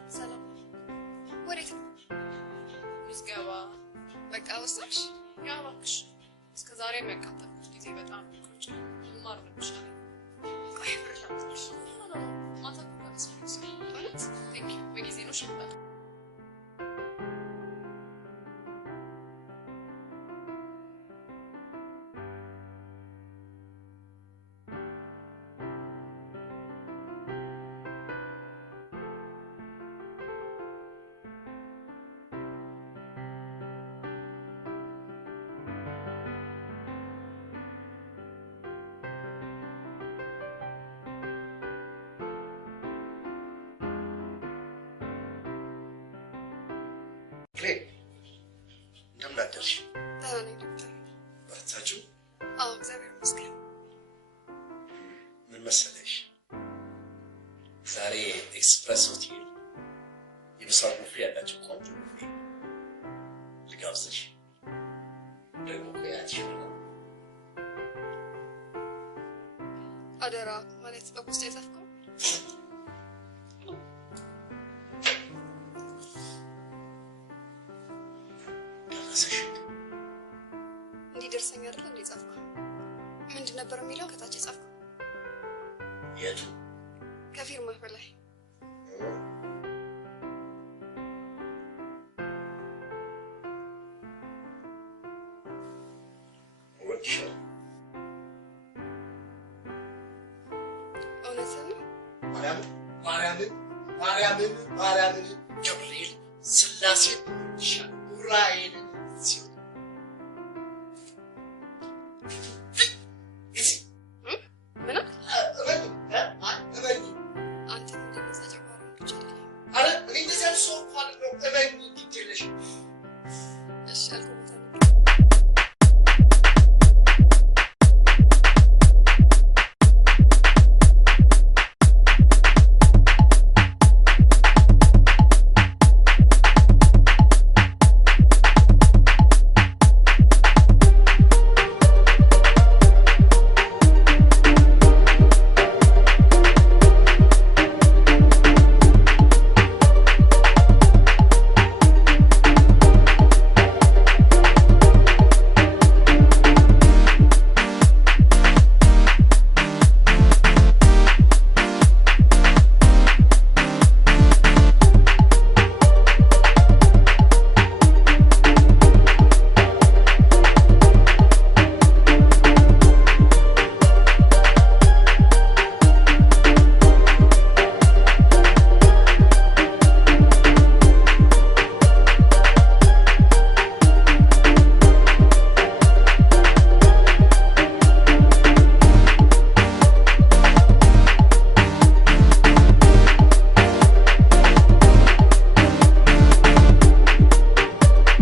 ሰላም፣ ወዴት ነው? ምዝገባ በቃ ወሰንሽ? ያ እባክሽ እስከ ዛሬ የሚያቃጠልኩት ጊዜ በጣም ቆጭ ማር ነው ይሻላል። ቆይ ብር ላምጥልሽ። ማታ እኮ ከመስሎኝ ማለት ቴንክ ዩ በጊዜ ነው ሽንበል ክሌር እንደምን አደርሽ? ደህና ነኝ ዶክተር። በርታችሁ? አዎ እግዚአብሔር ይመስገን። ምን መሰለሽ ዛሬ ኤክስፕረስ ሆቴል የምሳ ቡፌ ያላቸው ቆንጆ ቡፌ ልጋብዝሽ። ደግሞ ቆያትሽ ነው። አደራ ማለት በፖስታ የጻፍከው? ደረሰሽ? እንዲደርሰኝ አይደል እንደ ጻፍከው? ምንድን ነበር የሚለው ከታች የጻፍከው? የቱ? ከፊርማህ በላይ እወድሻለሁ። እውነትህን ነው? ማርያምን ገብርኤል ስላሴ ኡራኤልን